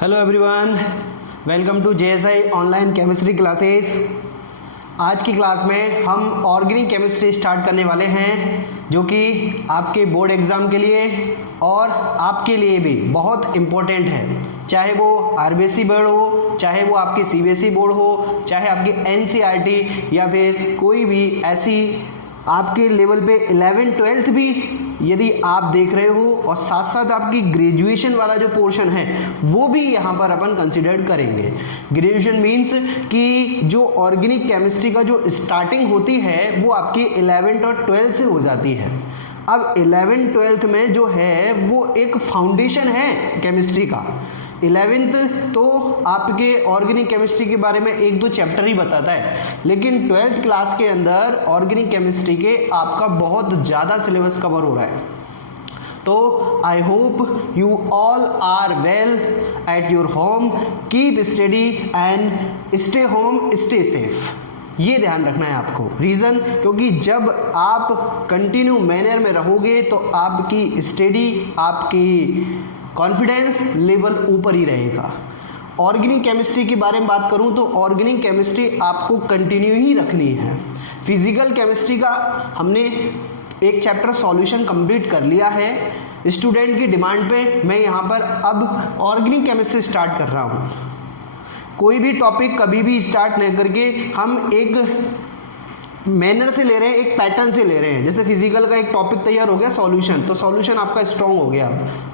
Hello everyone, welcome to JSI online chemistry classes. आज की class में हम ऑर्गेनिक केमिस्ट्री स्टार्ट करने वाले हैं, जो कि आपके बोर्ड एग्ज़ाम के लिए और आपके लिए भी बहुत इम्पोर्टेंट है। चाहे वो आरबीएसई बोर्ड हो, चाहे वो आपकी सीबीएसई बोर्ड हो, चाहे आपकी एनसीईआरटी या फिर कोई भी ऐसी आपके लेवल पे 11th-12th भी यदि आप देख रहे हो, और साथ साथ आपकी ग्रेजुएशन वाला जो पोर्शन है वो भी यहाँ पर अपन कंसिडर करेंगे। ग्रेजुएशन मीन्स कि जो ऑर्गेनिक केमिस्ट्री का जो स्टार्टिंग होती है वो आपकी 11th और 12th से हो जाती है। अब 11th-12th में जो है वो एक फाउंडेशन है केमिस्ट्री का। 11th तो आपके ऑर्गेनिक केमिस्ट्री के बारे में एक दो चैप्टर ही बताता है, लेकिन 12th क्लास के अंदर ऑर्गेनिक केमिस्ट्री के आपका बहुत ज़्यादा सिलेबस कवर हो रहा है। तो I hope you all are well at your home, keep study and stay home, stay safe. ये ध्यान रखना है आपको। रीज़न, क्योंकि जब आप कंटिन्यू मैनर में रहोगे तो आपकी स्टडी, आपकी कॉन्फिडेंस लेवल ऊपर ही रहेगा। ऑर्गेनिक केमिस्ट्री के बारे में बात करूं तो ऑर्गेनिक केमिस्ट्री आपको कंटिन्यू ही रखनी है। फिजिकल केमिस्ट्री का हमने एक चैप्टर सॉल्यूशन कंप्लीट कर लिया है। स्टूडेंट की डिमांड पे मैं यहाँ पर अब ऑर्गेनिक केमिस्ट्री स्टार्ट कर रहा हूँ। कोई भी टॉपिक कभी भी स्टार्ट नहीं करके हम एक मैनर से ले रहे हैं, एक पैटर्न से ले रहे हैं। जैसे फिजिकल का एक टॉपिक तैयार हो गया सॉल्यूशन, तो सॉल्यूशन आपका स्ट्रॉन्ग हो गया।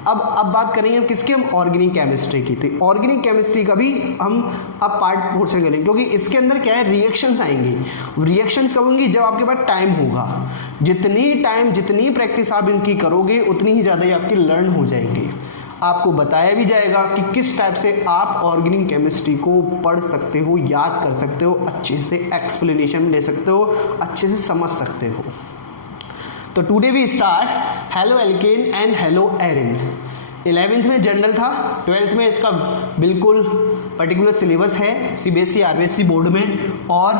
अब बात करेंगे किसकी, हम ऑर्गेनिक केमिस्ट्री की। तो ऑर्गेनिक केमिस्ट्री का भी हम अब पार्ट पोर्शन करेंगे, क्योंकि इसके अंदर क्या है, रिएक्शंस आएंगी। रिएक्शंस कब होंगी, जब आपके पास टाइम होगा। जितनी प्रैक्टिस आप इनकी करोगे उतनी ही ज़्यादा ये आपकी लर्न हो जाएंगी। आपको बताया भी जाएगा कि किस टाइप से आप ऑर्गेनिक केमिस्ट्री को पढ़ सकते हो, याद कर सकते हो, अच्छे से एक्सप्लेनेशन ले सकते हो, अच्छे से समझ सकते हो। तो today we start halo alkane and haloarene. 11th में जनरल था, 12th में इसका बिल्कुल पर्टिकुलर सिलेबस है सीबीएसई आरबीएसई बोर्ड में। और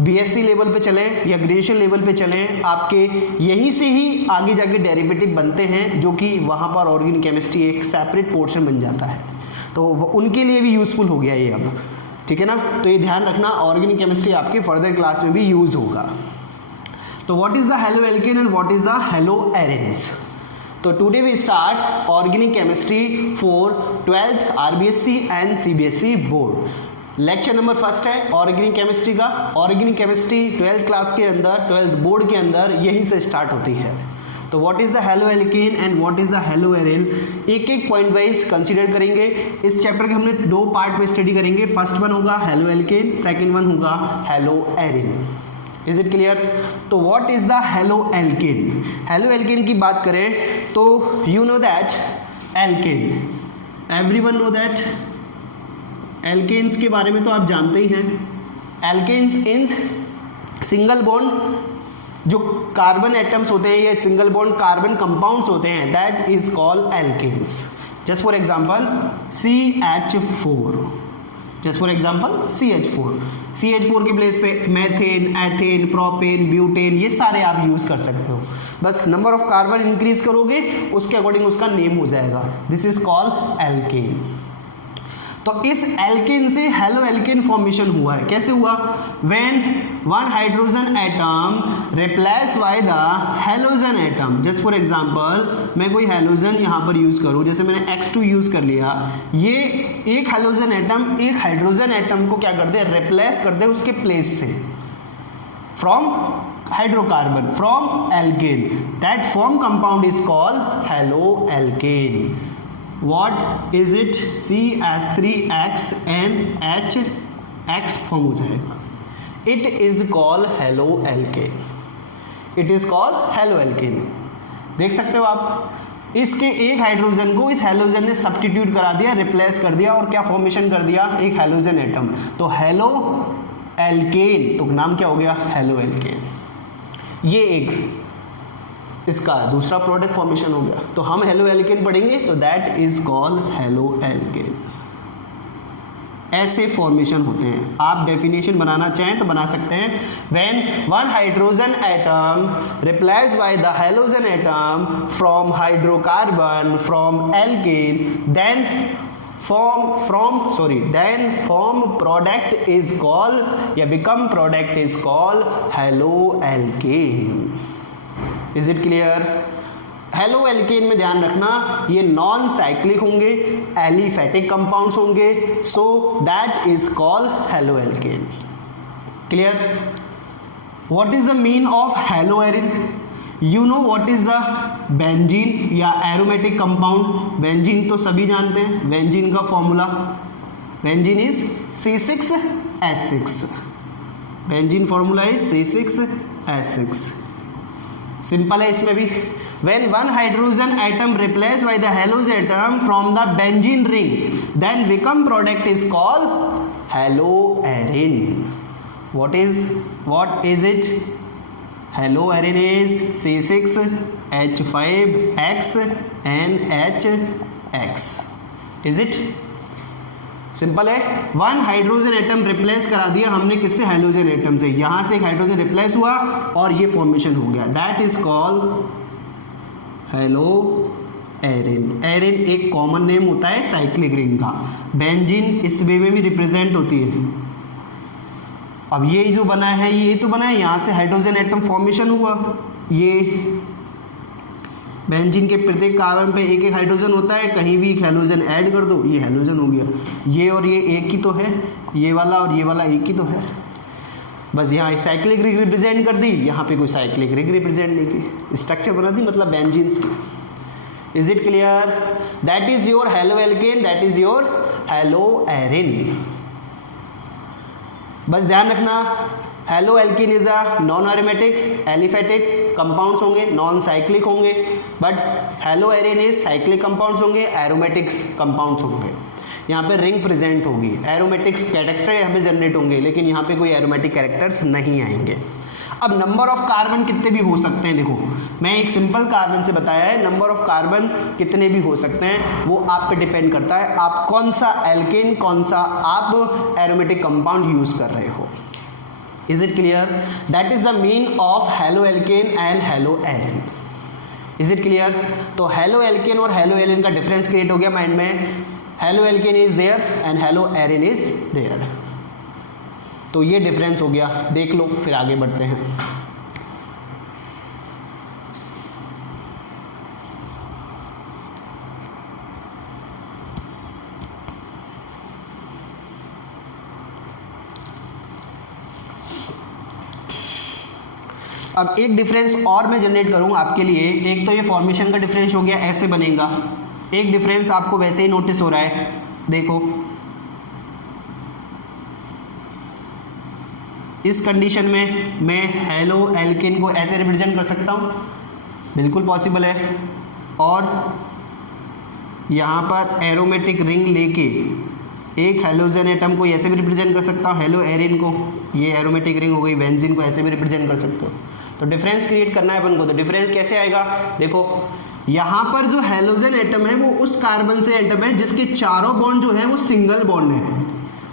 बीएससी लेवल पे चलें या ग्रेजुएशन लेवल पे चलें, आपके यहीं से ही आगे जाके डेरिवेटिव बनते हैं, जो कि वहाँ पर ऑर्गेनिक केमिस्ट्री एक सेपरेट पोर्शन बन जाता है। तो उनके लिए भी यूज़फुल हो गया ये अब, ठीक है ना। तो ये ध्यान रखना, ऑर्गेनिक केमिस्ट्री आपके फर्दर क्लास में भी यूज़ होगा। तो what is the halo alkene and what is the halo arenes. तो today we start organic chemistry for 12th RBSE and CBSE board. Lecture number first है ऑर्गेनिक केमिस्ट्री का। Organic chemistry 12th class के अंदर, 12th board के अंदर यहीं से start होती है। तो what is the halo alkene and what is the halo arene, एक एक पॉइंट वाइज कंसीडर करेंगे। इस चैप्टर के हमने दो पार्ट में स्टडी करेंगे। फर्स्ट वन होगा हेलो एल्केन, सेकेंड वन होगा halo arene. Is it clear. तो what is the halo alkane. Halo alkane की बात करें तो you know that alkane, everyone know that. Alkanes के बारे में तो आप जानते ही हैं। एल्केन्स इन सिंगल बॉन्ड जो कार्बन एटम्स होते हैं या सिंगल बॉन्ड कार्बन कंपाउंड्स होते हैं, that is called alkanes. Just for example CH4, just for example CH4 के प्लेस पे मैथेन, एथेन, प्रोपेन, ब्यूटेन, ये सारे आप यूज कर सकते हो। बस नंबर ऑफ कार्बन इंक्रीज करोगे उसके अकॉर्डिंग उसका नेम हो जाएगा। This is called alkane. तो इस एल्केन से हेलो एल्केन फॉर्मेशन हुआ है। कैसे हुआ, when one hydrogen atom replace by the halogen atom. Just for example मैं कोई हेलोजन यहाँ पर यूज करूँ, जैसे मैंने X2 यूज कर लिया। ये एक हेलोजन एटम एक हाइड्रोजन एटम को क्या कर दे, रिप्लेस कर दे उसके प्लेस से, from hydrocarbon, from alkane. That form compound is called haloalkane. What is it, CH3X and HX form हो जाएगा। It is called haloalkane. It is called haloalkane. देख सकते हो आप, इसके एक हाइड्रोजन को इस हेलोजन ने सब्स्टिट्यूट करा दिया, रिप्लेस कर दिया, और क्या फॉर्मेशन कर दिया, एक हेलोजन एटम। तो हेलो एल्केन, तो नाम क्या हो गया, हेलो एल्केन। ये एक इसका दूसरा प्रोडक्ट फॉर्मेशन हो गया। तो हम हेलो एल्केन पढ़ेंगे तो that is called halo alkane. ऐसे फॉर्मेशन होते हैं। आप डेफिनेशन बनाना चाहें तो बना सकते हैं। When one hydrogen atom replaced by the halogen atom from hydrocarbon from alkane, then then form product is called या become product is called haloalkane. Is it clear? Halo alkane में ध्यान रखना ये नॉन साइक्लिक होंगे, aliphatic compounds होंगे, so that is called halo alkane. Clear? What is the mean of hello Erin? You know what is the benzene या aromatic compound? Benzene तो सभी जानते हैं. बेंजीन का formula, benzene is C6H6. Benzene formula is C6H6. Simple है इसमें भी. When one hydrogen atom replaced by the halogen atom from the benzene ring, then become product is called haloarin. What is it? Haloarin is C6H5X and HX. Is it? Simple है. One hydrogen atom replace करा दिया हमने किससे? Hydrogen atom से. यहां से एक hydrogen replace हुआ और ये फॉर्मेशन हो गया. That is called haloarene. Arene एक कॉमन नेम होता है साइक्लिक रिंग का. बेंजीन इस वे में भी रिप्रेजेंट होती है. अब ये जो बना है ये तो बना है, यहाँ से हाइड्रोजन एटम फॉर्मेशन हुआ. ये बेंजीन के प्रत्येक कार्बन पे एक एक हाइड्रोजन होता है, कहीं भी एक हाइड्रोजन ऐड कर दो, ये हाइड्रोजन हो गया. ये और ये एक ही तो है, ये वाला और ये वाला एक ही तो है. बस यहाँ एक साइक्लिक रिंग रिप्रेजेंट कर दी, यहाँ पे कोई साइक्लिक रिंग रिप्रेजेंट नहीं की, स्ट्रक्चर बना दी, मतलब बेंजीन्स की. Is it clear? That is your halo alkane, that is your hello Erin. बस ध्यान रखना halo alkane is a non aromatic aliphatic compounds होंगे, नॉन साइक्लिक होंगे. But hello Erin is cyclic compounds होंगे, aromatics compounds होंगे. यहाँ पे ring present होगी, एरोमेटिक्स कैरेक्टर यहाँ पे जनरेट होंगे, लेकिन यहाँ पे कोई एरोमेटिक कैरेक्टर्स नहीं आएंगे. अब नंबर ऑफ कार्बन कितने भी हो सकते हैं, देखो मैं एक सिंपल कार्बन से बताया है, नंबर ऑफ कार्बन कितने भी हो सकते हैं वो आप पे डिपेंड करता है आप कौन सा एल्केन, कौन सा आप एरोमेटिक कंपाउंड यूज कर रहे हो. Is it clear? That is the mean of halo alkane and haloarene. Is it clear? तो हेलो एल्केन और हेलो एरिन का डिफरेंस क्रिएट हो गया माइंड में. Halo alkane is there and haloarene is there. तो ये difference हो गया, देख लो. फिर आगे बढ़ते हैं. अब एक डिफरेंस और मैं जनरेट करूँ आपके लिए. एक तो ये फॉर्मेशन का डिफरेंस हो गया, ऐसे बनेगा. एक डिफरेंस आपको वैसे ही नोटिस हो रहा है, देखो इस कंडीशन में मैं हेलो एल्केन को ऐसे रिप्रेजेंट कर सकता हूँ, बिल्कुल पॉसिबल है. और यहाँ पर एरोमेटिक रिंग लेके एक हाइड्रोजन एटम को ऐसे भी रिप्रेजेंट कर सकता हूँ, हेलो एरिन को. ये एरोमेटिक रिंग हो गई, बेंजीन को ऐसे भी रिप्रेजेंट कर सकते हो. तो डिफरेंस क्रिएट करना है अपन को. तो डिफरेंस कैसे आएगा, देखो यहाँ पर जो हाइड्रोजन एटम है वो उस कार्बन से एटम है जिसके चारों बॉन्ड जो है वो सिंगल बॉन्ड है.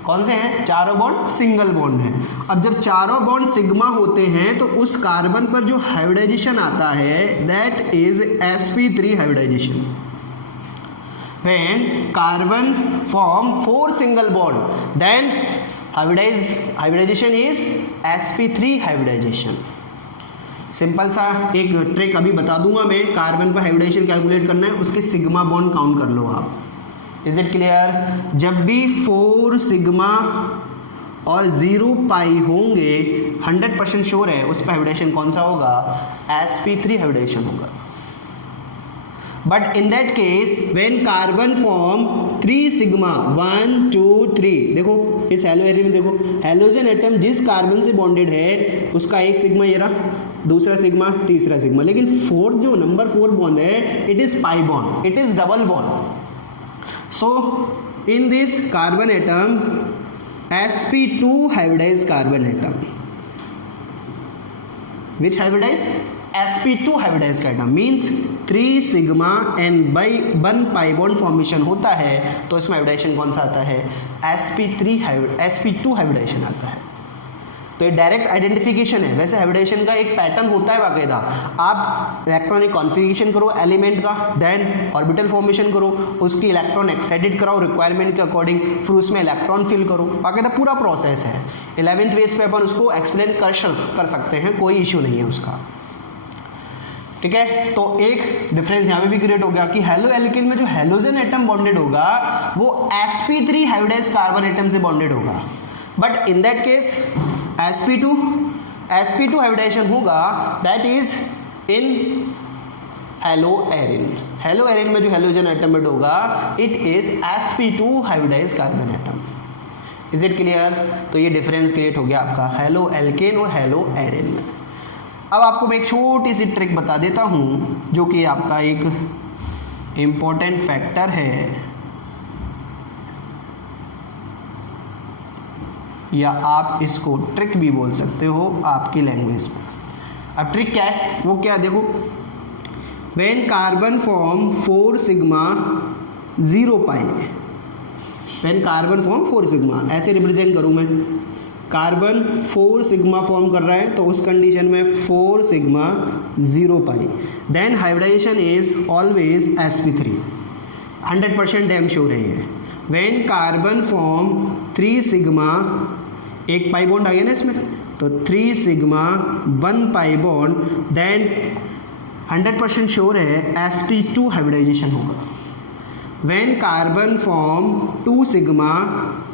कौन से हैं? चारों बॉन्ड सिंगल बॉन्ड है. अब जब चारों बॉन्ड सिग्मा होते हैं तो उस कार्बन पर जो हाइब्रिडाइजेशन आता है that is sp3 hybridization. When carbon form 4 single bond then hybridization is sp3 hybridization. Simple सा एक ट्रिक अभी बता दूंगा मैं. कार्बन पर हाइब्रिडाइजेशन कैलकुलेट करना है, उसके सिग्मा बॉन्ड काउंट कर लो आप. Is it clear? जब भी 4 सिग्मा और 0 पाई होंगे 100% श्योर है उस पर हाइब्रिडाइजेशन कौन सा होगा? sp3 हाइब्रिडाइजेशन होगा. But in that case when carbon form 3 sigma 1 2 3, देखो इस हेलो एरिन में देखो हाइड्रोजन एटम जिस कार्बन से बॉन्डेड है उसका एक सिग्मा ये रहा, दूसरा सिग्मा, तीसरा सिग्मा. लेकिन फोर्थ जो नंबर 4 बॉन्ड है it is pi bond, it is double bond. So in this carbon atom sp2 hybridized carbon atom, which hybridized? sp2 hybridized carbon means 3 sigma and by 1 pi bond formation होता है. तो इसमें hybridisation कौन सा आता है? sp2 hybridisation आता है. तो ये डायरेक्ट आइडेंटिफिकेशन है। वैसे हाइब्रिडाइजेशन का एक पैटर्न होता है बाकायदा, आप इलेक्ट्रॉनिक कॉन्फ़िगरेशन करो एलिमेंट का, देन ऑर्बिटल फॉर्मेशन करो, उसकी इलेक्ट्रॉन एक्साइटेड कराओ रिक्वायरमेंट के अकॉर्डिंग, फिर उसमें इलेक्ट्रॉन फिल करो, बाकायदा पूरा प्रोसेस है। 11th बेस पे अपन उसको एक्सप्लेन कर सकते हैं, कोई इशू नहीं है उसका, ठीक है। तो एक डिफरेंस यहाँ पे भी क्रिएट हो गया कि हेलो एल्केन में जो हेलोजन एटम बॉन्डेड होगा वो sp3 हाइब्रिडाइज्ड कार्बन एटम से बॉन्डेड होगा, but in that case sp2 hybridization होगा that is in halo arene में जो हेलोजन एटम बॉन्डेड होगा it is sp2 hybridized carbon atom. Is it clear? तो ये डिफरेंस क्रिएट हो गया आपका हेलो एल्केन और हेलो एरिन में। अब आपको मैं एक छोटी सी ट्रिक बता देता हूँ जो कि आपका एक इम्पोर्टेंट फैक्टर है, या आप इसको ट्रिक भी बोल सकते हो आपकी लैंग्वेज में। अब ट्रिक क्या है, वो क्या है देखो, when carbon form 4 sigma 0 pi, when carbon form 4 sigma, ऐसे रिप्रेजेंट करूँ मैं, कार्बन 4 सिग्मा फॉर्म कर रहा है तो उस कंडीशन में 4 sigma 0 pi, then hybridization is always sp3, 100% damn sure है ये। व्हेन कार्बन फॉर्म 3 सिग्मा, एक पाई बॉन्ड आ गया ना इसमें, तो 3 sigma 1 pi bond, then 100% sure है sp2 हाइब्रिडाइजेशन होगा। When carbon form 2 sigma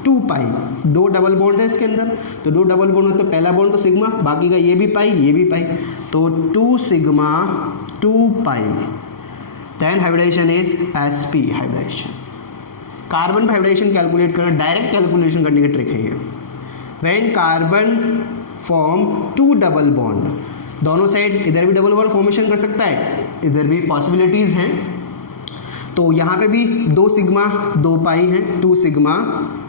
2 pi, 2 double bond है इसके अंदर, तो 2 डबल बॉन्ड हो तो पहला बॉन्ड तो सिग्मा, बाकी का ये भी पाई ये भी पाई, तो 2 sigma 2 pi, then hybridization is sp hybridization. Carbon hybridization calculate करना, डायरेक्ट कैलकुलेशन करने की ट्रिक है ये। When carbon form 2 double bond, दोनों साइड इधर भी डबल बॉन्ड फॉर्मेशन कर सकता है, इधर भी पॉसिबिलिटीज़ हैं, तो यहाँ पे भी 2 सिग्मा 2 पाई है, 2 sigma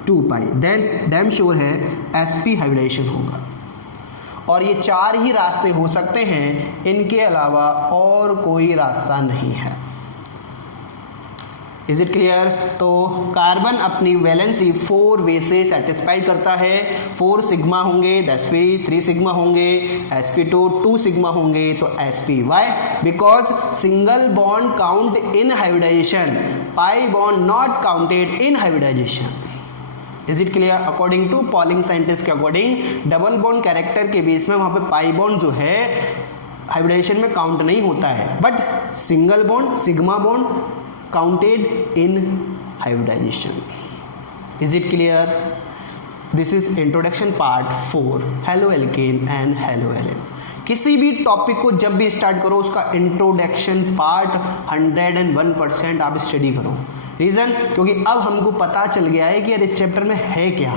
2 pi, then dam sure है sp हाइब्रिडाइजेशन होगा। और ये 4 ही रास्ते हो सकते हैं, इनके अलावा और कोई रास्ता नहीं है। Is it clear? तो कार्बन अपनी वैलेंसी 4 वे से सेटिस्फाइड करता है, 4 सिग्मा होंगे sp, 3 सिग्मा होंगे sp2, 2 सिग्मा होंगे तो sp। Why? Because single bond count in hybridization, pi bond not counted in hybridization. Is it clear? According to Pauling scientist के अकॉर्डिंग डबल बॉन्ड कैरेक्टर के base में वहाँ पे pi bond जो है हाइब्रिडाइजेशन में काउंट नहीं होता है, but single bond sigma bond counted in hybridization. Is it clear? This is introduction part 4 haloalkane and haloarine. किसी भी टॉपिक को जब भी स्टार्ट करो उसका इंट्रोडक्शन पार्ट 101% आप स्टडी करो। रीज़न, क्योंकि अब हमको पता चल गया है कि यार इस चैप्टर में है क्या,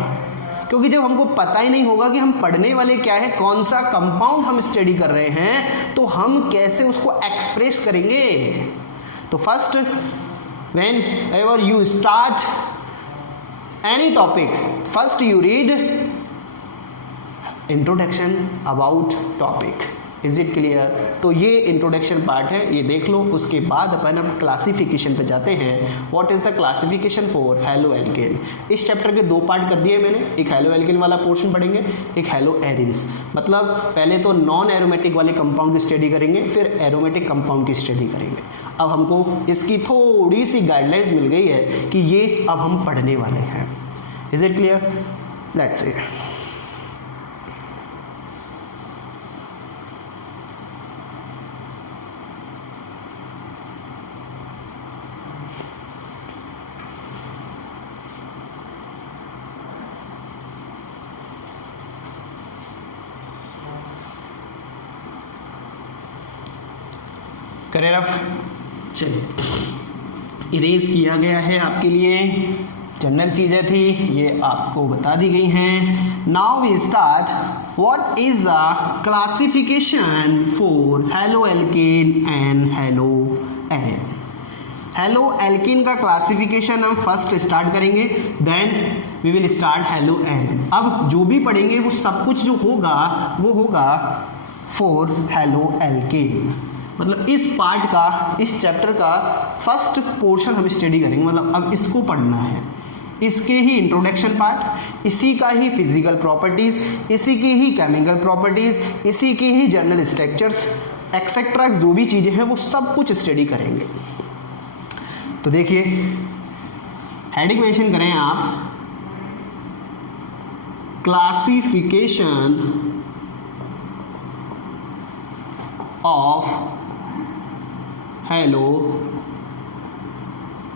क्योंकि जब हमको पता ही नहीं होगा कि हम पढ़ने वाले क्या है, कौन सा कंपाउंड हम स्टडी कर रहे हैं, तो हम कैसे उसको एक्सप्रेस करेंगे। तो first whenever you start any topic, first you read introduction about topic. Is it clear? तो ये इंट्रोडक्शन पार्ट है, ये देख लो। उसके बाद अपन हम क्लासिफिकेशन पे जाते हैं। What is the classification for halo alkane. इस चैप्टर के 2 पार्ट कर दिए मैंने, एक हेलो एल्केन वाला पोर्शन पढ़ेंगे, एक हेलो एरिन्स। मतलब पहले तो नॉन एरोमेटिक वाले कंपाउंड की स्टडी करेंगे, फिर एरोमेटिक कंपाउंड की स्टडी करेंगे। अब हमको इसकी थोड़ी सी गाइडलाइंस मिल गई है कि ये अब हम पढ़ने वाले हैं। Is it clear? Let's see. करे रफ, चलिए इरेज किया गया है आपके लिए, जनरल चीज़ें थी ये आपको बता दी गई हैं। Now we start what is the classification for halo alkane and haloarene. Haloalkane का क्लासिफिकेशन हम फर्स्ट स्टार्ट करेंगे, then we will start haloarene. अब जो भी पढ़ेंगे वो सब कुछ जो होगा वो होगा फॉर हेलो एल्केन। मतलब इस पार्ट का, इस चैप्टर का फर्स्ट पोर्शन हम स्टडी करेंगे, मतलब अब इसको पढ़ना है। इसके ही इंट्रोडक्शन पार्ट, इसी का ही फिजिकल प्रॉपर्टीज, इसी की ही केमिकल प्रॉपर्टीज, इसी की ही जनरल स्ट्रक्चर्स एक्सेट्रा जो भी चीज़ें हैं वो सब कुछ स्टडी करेंगे। तो देखिए हेडिंग मेंशन करें आप, classification of halo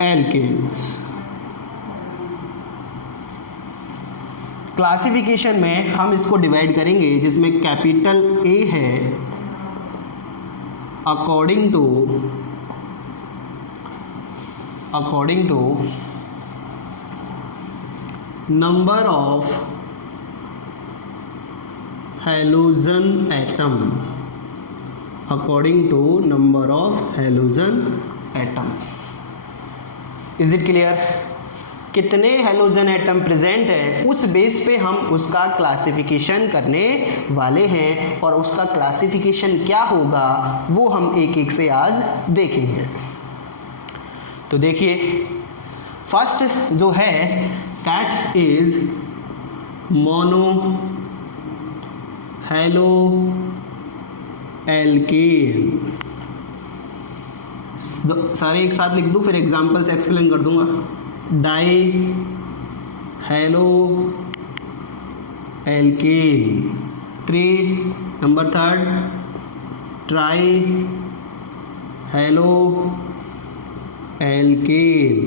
alkanes. Classification में हम इसको डिवाइड करेंगे जिसमें कैपिटल ए है according to number of halogen atom, according to number of halogen atom. Is it clear? कितने हैलोजन एटम प्रेजेंट हैं उस बेस पे हम उसका क्लासिफिकेशन करने वाले हैं, और उसका क्लासिफिकेशन क्या होगा वो हम एक एक से आज देखेंगे। तो देखिए फर्स्ट जो है that is mono halo alkene. सारे एक साथ लिख दूं फिर एग्जांपल से एक्सप्लेन कर दूंगा। Die halo alkane 3, number 3 try halo alkene.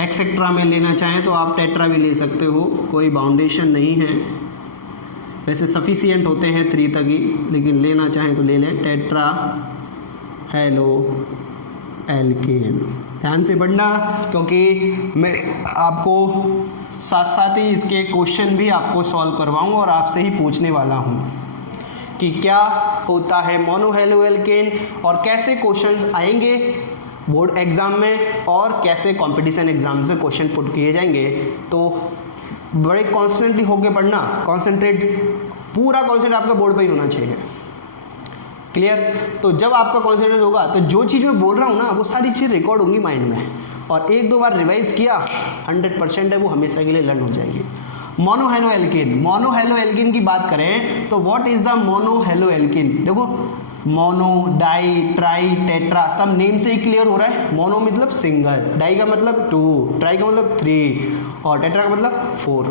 Etcetera में लेना चाहें तो आप टेट्रा भी ले सकते हो, कोई बाउंडेशन नहीं है, वैसे सफिशिएंट होते हैं 3 तक ही, लेकिन लेना चाहें तो ले लें टेट्रा हेलो एल्केन। ध्यान से पढ़ना क्योंकि मैं आपको साथ साथ ही इसके क्वेश्चन भी आपको सॉल्व करवाऊंगा और आपसे ही पूछने वाला हूं कि क्या होता है मोनो हेलो एल्केन और कैसे क्वेश्चंस आएंगे बोर्ड एग्ज़ाम में और कैसे कंपटीशन एग्ज़ाम से क्वेश्चन पुट किए जाएंगे। तो बड़े कॉन्सेंट्रेटली होकर पढ़ना, पूरा कॉन्सेंट्रेट आपका बोर्ड पर ही होना चाहिए। क्लियर? तो जब आपका कॉन्सेंट्रेट होगा तो जो चीज़ मैं बोल रहा हूँ ना वो सारी चीज़ रिकॉर्ड होंगी माइंड में, और 1-2 बार रिवाइज किया 100% है वो हमेशा के लिए लर्न हो जाएगी। Mono halo alkene, mono halo alkane की बात करें तो what is the mono halo alkene? देखो मोनो, डाई, ट्राई, टेट्रा सब नेम से ही क्लियर हो रहा है। मोनो मतलब सिंगल, डाई का मतलब 2, ट्राई का मतलब 3 और टेट्रा का मतलब 4,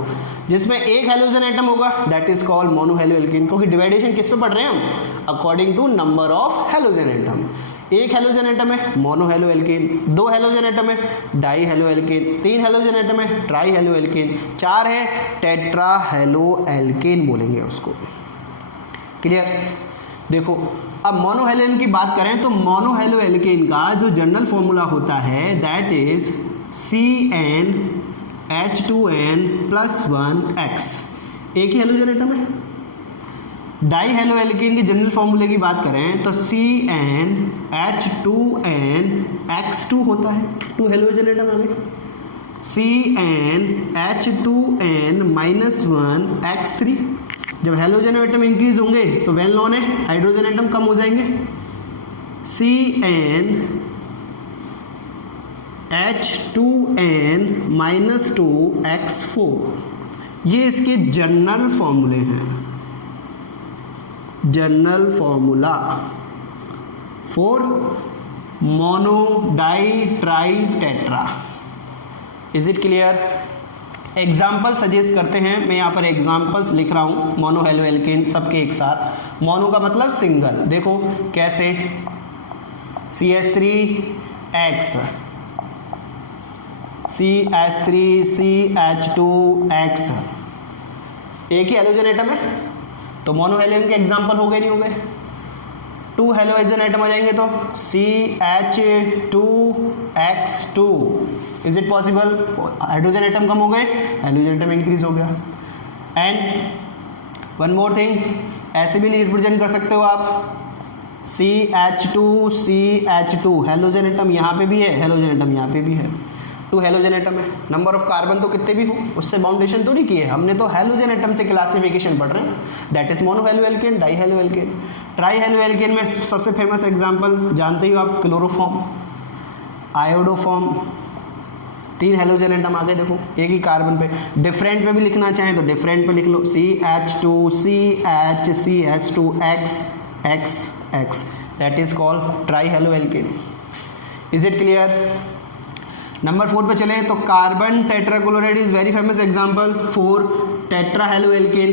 जिसमें एक हेलोजन एटम होगा that is called mono halo alkane. क्योंकि डिवाइडेशन किस पे पढ़ रहे हैं हम? According to number of halogen atom. एक हेलोजन एटम है mono halo alkane, 2 halogen atom है di halo alkane, 3 halogen atom है ट्राई हेलो एल्केन, 4 है टेट्रा हेलो एल्केन बोलेंगे उसको। क्लियर? देखो अब मोनो हेलो एल्केन की बात करें तो मोनो हेलो एल्केन का जो जनरल फॉर्मूला होता है दैट इज CnH2n+1x। एक ही हेलोजन एटम है। डाई हेलो एल्केन के जनरल फॉर्मूले की बात करें तो CnH2nX2 होता है, 2 हेलोजन एटम आ गए। CnH2n-1x3। जब हेलोजन एटम इंक्रीज होंगे तो वेल नोन है हाइड्रोजन एटम कम हो जाएंगे। CnH2n-2x4 ये इसके जनरल फॉर्मूले हैं, general formula for mono di tri tetra. Is it clear? Example suggest करते हैं, मैं यहाँ पर एग्जाम्पल्स लिख रहा हूँ मोनो हेलो एल्केन सबके एक साथ। मोनो का मतलब सिंगल, देखो कैसे CH3X, CH3CH2X, एक ही हेलोजन एटम है तो मोनो हेलोजन के एग्जाम्पल हो गए नहीं हो गए। 2 हेलोजन एटम आ जाएंगे तो CH2X2। Is it possible? Hydrogen atom कम हो गए, हेलोजन एटम इंक्रीज हो गया। एंड वन मोर थिंग, ऐसे भी रिप्रेजेंट कर सकते हो आप CH2 हेलोजन एटम यहाँ पे भी है, हेलोजन एटम यहाँ पे भी है, 2 हेलोजन एटम है। नंबर ऑफ कार्बन तो कितने भी हो उससे बाउंडेशन तो नहीं किए हमने, तो हेलोजन एटम से क्लासिफिकेशन पढ़ रहे हैं that is mono halo alkene, die halo alkene. Try halo alkene में सबसे फेमस एग्जांपल जानते ही हो आप, क्लोरोफॉर्म, आयोडोफॉर्म, 3 हेलोजन एटम आ गए। देखो एक ही कार्बन पे, डिफरेंट पे भी लिखना चाहें तो डिफरेंट पे लिख लो, CH2 CH CH2 X X X, that is called try halo alkene. Is it clear? Number 4 पे चलें तो carbon tetrachloride is very famous example for tetra halo alkene.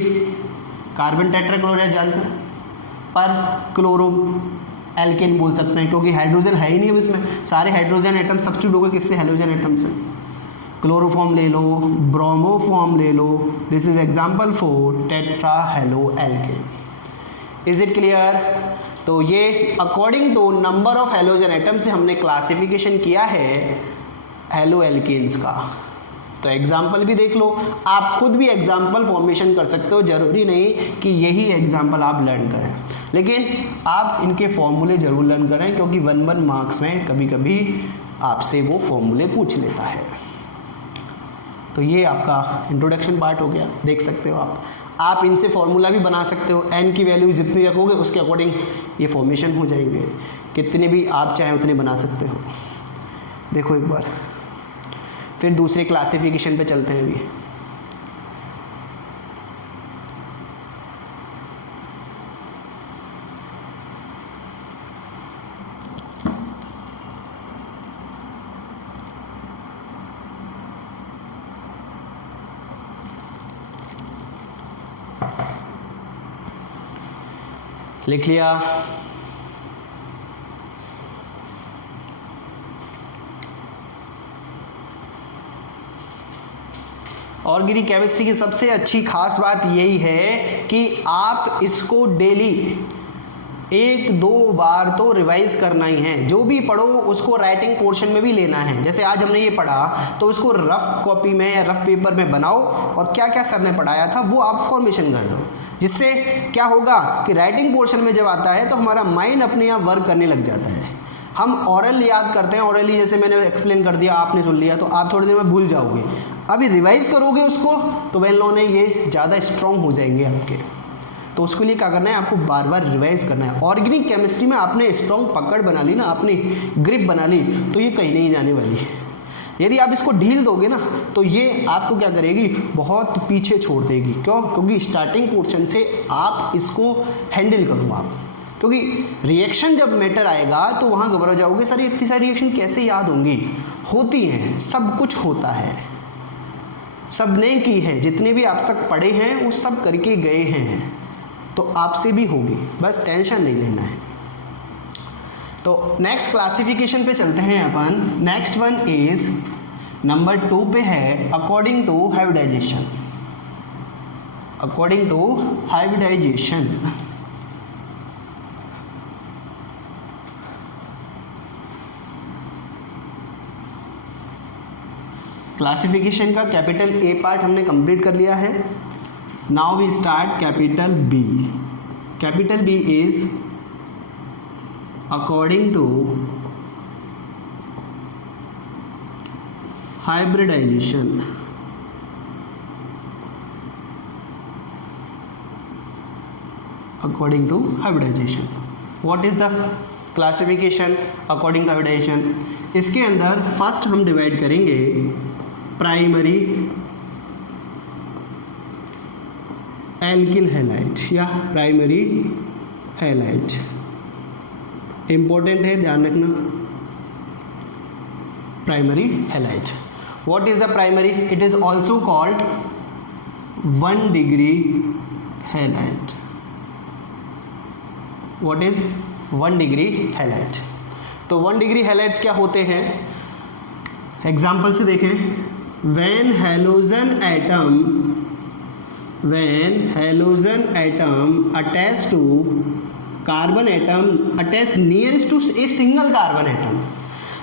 Carbon tetrachloride जानते हैं, पर क्लोरो एल्केन बोल सकते हैं क्योंकि हाइड्रोजन है ही नहीं अब इसमें, सारे हाइड्रोजन एटम सब्स्टिट्यूट हो गए किससे? हेलोजन एटम से। क्लोरोफॉर्म ले लो, ब्रोमोफॉर्म ले लो, this is example for tetra halo alkene. Is it clear? तो ये according to number of halogen atom से हमने क्लासिफिकेशन किया है हेलो एल्केन्स का। तो एग्जाम्पल भी देख लो, आप खुद भी एग्जाम्पल फॉर्मेशन कर सकते हो, जरूरी नहीं कि यही एग्जाम्पल आप लर्न करें, लेकिन आप इनके फॉर्मूले जरूर लर्न करें क्योंकि 1 मार्क्स में कभी कभी आपसे वो फॉर्मूले पूछ लेता है। तो ये आपका इंट्रोडक्शन पार्ट हो गया, देख सकते हो आप इनसे फॉर्मूला भी बना सकते हो, n की वैल्यू जितनी रखोगे उसके अकॉर्डिंग ये फॉर्मेशन हो जाएंगे, कितने भी आप चाहें उतने बना सकते हो। देखो एक बार फिर दूसरे क्लासिफिकेशन पे चलते हैं अभी। लिख लिया? ऑर्गेनिक केमिस्ट्री की सबसे अच्छी खास बात यही है कि आप इसको डेली 1-2 बार तो रिवाइज करना ही है। जो भी पढ़ो उसको राइटिंग पोर्शन में भी लेना है। जैसे आज हमने ये पढ़ा तो उसको रफ कॉपी में या रफ पेपर में बनाओ और क्या क्या सर ने पढ़ाया था वो आप फॉर्मेशन कर दो, जिससे क्या होगा कि राइटिंग पोर्शन में जब आता है तो हमारा माइंड अपने आप वर्क करने लग जाता है। हम ऑरल याद करते हैं, ऑरली जैसे मैंने एक्सप्लेन कर दिया, आपने सुन लिया तो आप थोड़ी देर में भूल जाओगे। अभी रिवाइज करोगे उसको तो वेल नोन है, ये ज़्यादा स्ट्रॉन्ग हो जाएंगे आपके। तो उसके लिए क्या करना है, आपको बार बार रिवाइज करना है। ऑर्गेनिक केमिस्ट्री में आपने स्ट्रॉन्ग पकड़ बना ली ना, अपनी ग्रिप बना ली, तो ये कहीं नहीं जाने वाली। यदि आप इसको ढील दोगे ना तो ये आपको क्या करेगी, बहुत पीछे छोड़ देगी। क्यों? क्योंकि स्टार्टिंग पोर्शन से आप इसको हैंडल करो आप, क्योंकि रिएक्शन जब मैटर आएगा तो वहाँ घबरा जाओगे, सर इतनी सारी रिएक्शन कैसे याद होंगी? होती हैं, सब कुछ होता है, सब ने की है, जितने भी आप तक पढ़े हैं वो सब करके गए हैं, तो आपसे भी होगी, बस टेंशन नहीं लेना है। तो नेक्स्ट क्लासिफिकेशन पे चलते हैं अपन। नेक्स्ट वन इज नंबर 2 पे है according to hybridization. According to hybridization classification का कैपिटल ए पार्ट हमने कंप्लीट कर लिया है। Now we start capital B. Capital B is according to hybridization. According to hybridization, what is the classification according to hybridization? इसके अंदर first हम divide करेंगे primary alkyl halide या प्राइमरी हैलाइड। इंपॉर्टेंट है, ध्यान रखना, primary halide. What is the primary? It is also called 1 degree halide. What is 1 degree halide? तो 1 degree halides क्या होते हैं, एग्जाम्पल से देखें। when halogen atom attached to carbon atom attached nearest to a single carbon atom।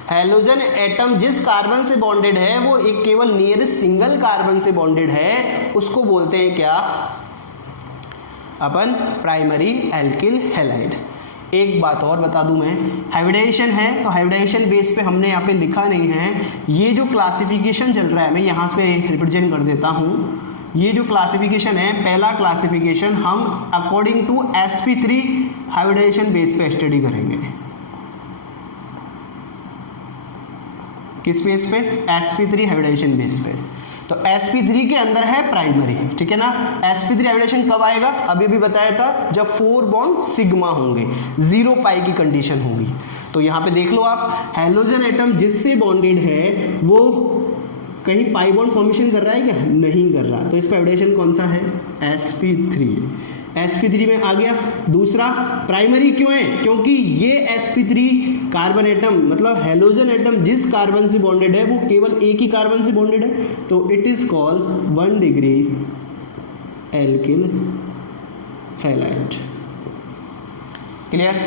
Halogen atom जिस carbon से bonded है वो एक केवल नियरेस्ट सिंगल कार्बन से बॉन्डेड है, उसको बोलते हैं क्या अपन? Primary alkyl halide. एक बात और बता दूं मैं, हाइब्रिडाइजेशन है तो हाइब्रिडाइजेशन बेस पे हमने यहाँ पे लिखा नहीं है। ये जो क्लासिफिकेशन चल रहा है, मैं यहाँ पे रिप्रेजेंट कर देता हूँ। ये जो क्लासिफिकेशन है, पहला क्लासिफिकेशन हम according to sp3 hybridization base पे स्टडी करेंगे। किस बेस पे? sp3 हाइब्रिडाइजेशन बेस पे। तो sp3 के अंदर है प्राइमरी, ठीक है ना। sp3 हाइब्रिडाइजेशन कब आएगा? अभी भी बताया था, जब 4 बॉन्ड सिग्मा होंगे, 0 पाई की कंडीशन होगी। तो यहाँ पे देख लो आप, हेलोजन एटम जिससे बॉन्डेड है वो कहीं पाई बॉन्ड फॉर्मेशन कर रहा है क्या? नहीं कर रहा। तो इसका हाइब्रिडाइजेशन कौन सा है? sp3। sp3 में आ गया। दूसरा प्राइमरी क्यों है? क्योंकि ये sp3 कार्बन एटम मतलब हेलोजन एटम जिस कार्बन से बॉन्डेड है वो केवल एक ही कार्बन से बॉन्डेड है, तो it is called 1 degree alkyl halide. Clear?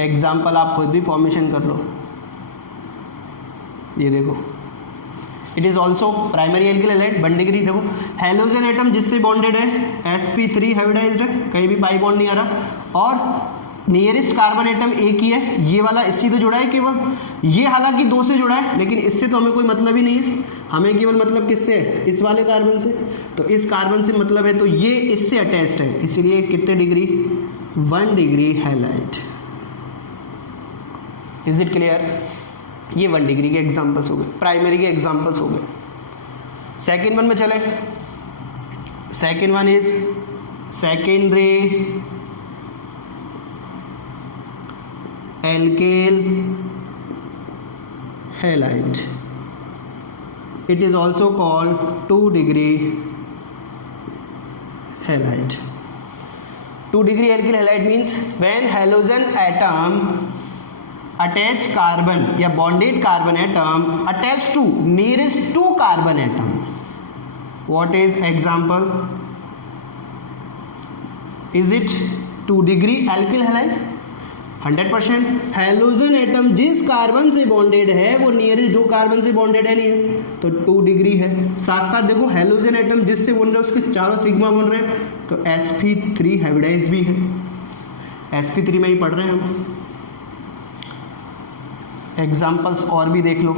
Example आप खुद भी फॉर्मेशन कर लो। ये देखो, it is also primary alkyl halide 1 degree. देखो हेलोजन एटम जिससे बॉन्डेड है sp3 हाइब्रिडाइज्ड है, कहीं भी पाई बॉन्ड नहीं आ रहा, और नियरेस्ट कार्बन एटम एक ही है, ये वाला इससे तो जुड़ा है केवल, ये हालांकि 2 से जुड़ा है लेकिन इससे तो हमें कोई मतलब ही नहीं है, हमें केवल मतलब किससे है? इस वाले कार्बन से। तो इस कार्बन से मतलब है, तो ये इससे अटैच्ड है, इसलिए कितने degree? 1 degree halide. Is it clear? ये 1 डिग्री के एग्जाम्पल्स हो गए, प्राइमरी के एग्जाम्पल्स हो गए। सेकेंड वन में चले। Second one is secondary alkyl halide. It is also called 2 degree halide. 2 degree alkyl halide means when halogen atom attach carbon या bonded carbon atom attached to nearest 2 carbon atom. What is example? Is it 2 degree alkyl halide? 100%। Halogen atom जिस carbon से bonded है वो nearest 2 carbon से bonded है नहीं है, तो 2 डिग्री है। साथ साथ देखो हेलोजन एटम जिससे बन रहे हैं उसके चारों सिग्मा बन रहे हैं, तो sp3 हाइब्रिडाइज्ड भी है, sp3 में ही पढ़ रहे हैं हम। एग्जाम्पल्स और भी देख लो।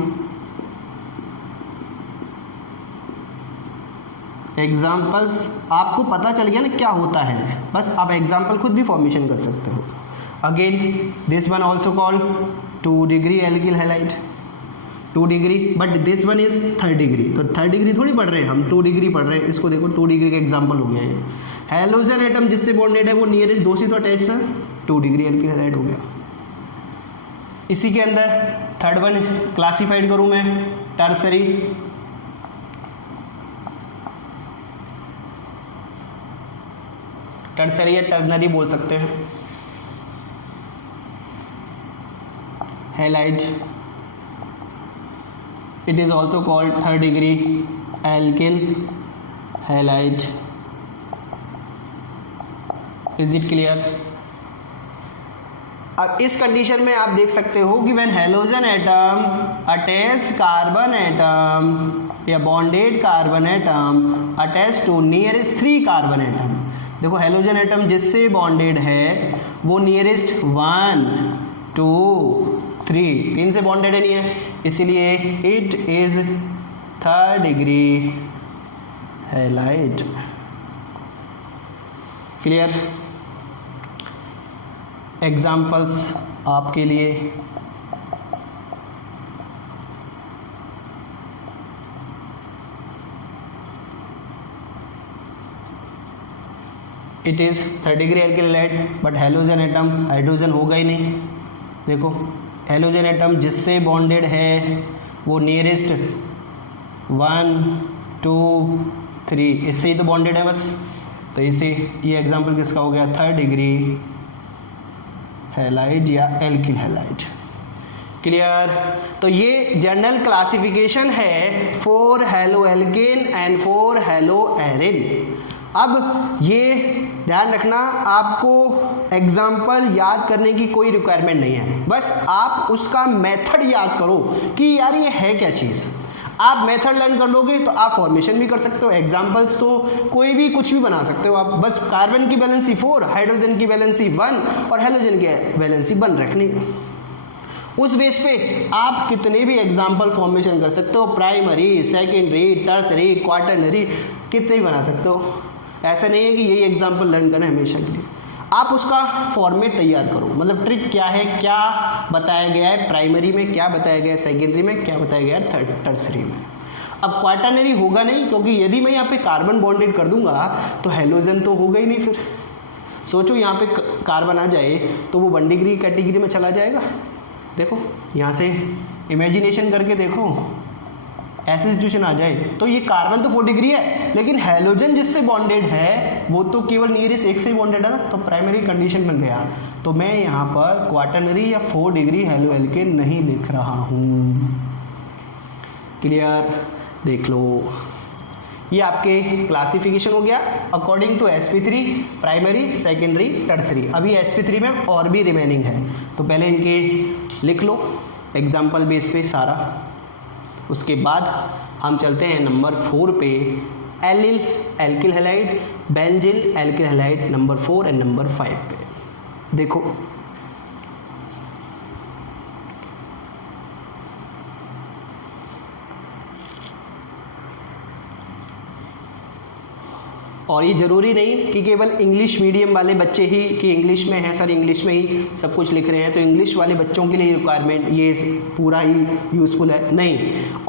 एग्जाम्पल्स आपको पता चल गया ना क्या होता है, बस आप एग्जाम्पल खुद भी फॉर्मेशन कर सकते हो। Again, this one also called 2 degree alkyl halide, 2 degree, but this one is 3rd degree. तो 3rd डिग्री थोड़ी पढ़ रहे हैं हम, 2 डिग्री पढ़ रहे हैं। इसको देखो 2 डिग्री का एग्जाम्पल हो गया ये। हेलोजन एटम जिससे बॉन्डेड है वो नियरेस्ट 2 से तो अटैच है, 2 डिग्री एल्किल हैलाइड हो गया। इसी के अंदर 3rd वन क्लासीफाइड करूँ मैं, टर्सरी। टर्सरी या टर्नरी बोल सकते हैं। Halide, it is also called 3rd degree alkyl halide. Is it clear? अब इस कंडीशन में आप देख सकते हो कि when halogen atom attach carbon atom या bonded carbon atom attach to nearest 3 carbon atom. देखो हेलोजन एटम जिससे बॉन्डेड है वो नियरेस्ट 1 2 3 से बॉन्डेड नहीं है, इसलिए it is 3rd degree halide. Clear? Examples आपके लिए it is 3rd degree alkyl halide, but halogen atom hydrogen होगा ही नहीं। देखो हेलोजन एटम जिससे बॉन्डेड है वो नियरेस्ट 1 2 3 इससे ही तो बॉन्डेड है बस, तो इसे ये एग्जाम्पल किसका हो गया? 3rd डिग्री हैलाइड या एल्किल हैलाइड। क्लियर? तो ये जनरल क्लासिफिकेशन है for halo alkane and for hello Erin. अब ये ध्यान रखना, आपको एग्जाम्पल याद करने की कोई रिक्वायरमेंट नहीं है, बस आप उसका मेथड याद करो कि यार ये है क्या चीज़। आप मेथड लर्न कर लोगे तो आप फॉर्मेशन भी कर सकते हो। एग्जाम्पल्स तो कोई भी कुछ भी बना सकते हो आप, बस कार्बन की वैलेंसी 4, हाइड्रोजन की वैलेंसी 1 और हेलोजन की वैलेंसी 1 रखनी। उस बेस पे आप कितने भी एग्जाम्पल फॉर्मेशन कर सकते हो, प्राइमरी, सेकेंडरी, टर्सरी, क्वार्टरनरी, कितने भी बना सकते हो। ऐसा नहीं है कि यही एग्जाम्पल लर्न करना है हमेशा के लिए। आप उसका फॉर्मेट तैयार करो। मतलब ट्रिक क्या है, क्या बताया गया है प्राइमरी में, क्या बताया गया है सेकेंडरी में, क्या बताया गया है टर्सरी में। अब क्वाटरनरी होगा नहीं, क्योंकि यदि मैं यहाँ पे कार्बन बॉन्डेड कर दूंगा तो हेलोजन तो होगा ही नहीं। फिर सोचो यहाँ पे कार्बन आ जाए तो वो 1 डिग्री कैटेगरी में चला जाएगा। देखो यहाँ से इमेजिनेशन करके देखो, ऐसी सिचुएशन आ जाए तो ये कार्बन तो 4 डिग्री है, लेकिन हेलोजन जिससे बॉन्डेड है वो तो केवल नियरेस्ट एक से ही बॉन्डेड है ना, तो प्राइमरी कंडीशन बन गया। तो मैं यहाँ पर क्वाटरनरी या 4 डिग्री हेलो एल्केन नहीं लिख रहा हूँ। क्लियर? देख लो, ये आपके क्लासिफिकेशन हो गया according to sp3 primary, secondary, tertiary. अभी sp3 में और भी रिमेनिंग है, तो पहले इनके लिख लो एग्जाम्पल बेस पे सारा। उसके बाद हम चलते हैं नंबर 4 पे, allyl alkyl halide, benzyl alkyl halide number 4 and number 5 पे। देखो और ये ज़रूरी नहीं कि केवल इंग्लिश मीडियम वाले बच्चे ही कि इंग्लिश में है सर, इंग्लिश में ही सब कुछ लिख रहे हैं, तो इंग्लिश वाले बच्चों के लिए रिक्वायरमेंट ये पूरा ही यूज़फुल है। नहीं,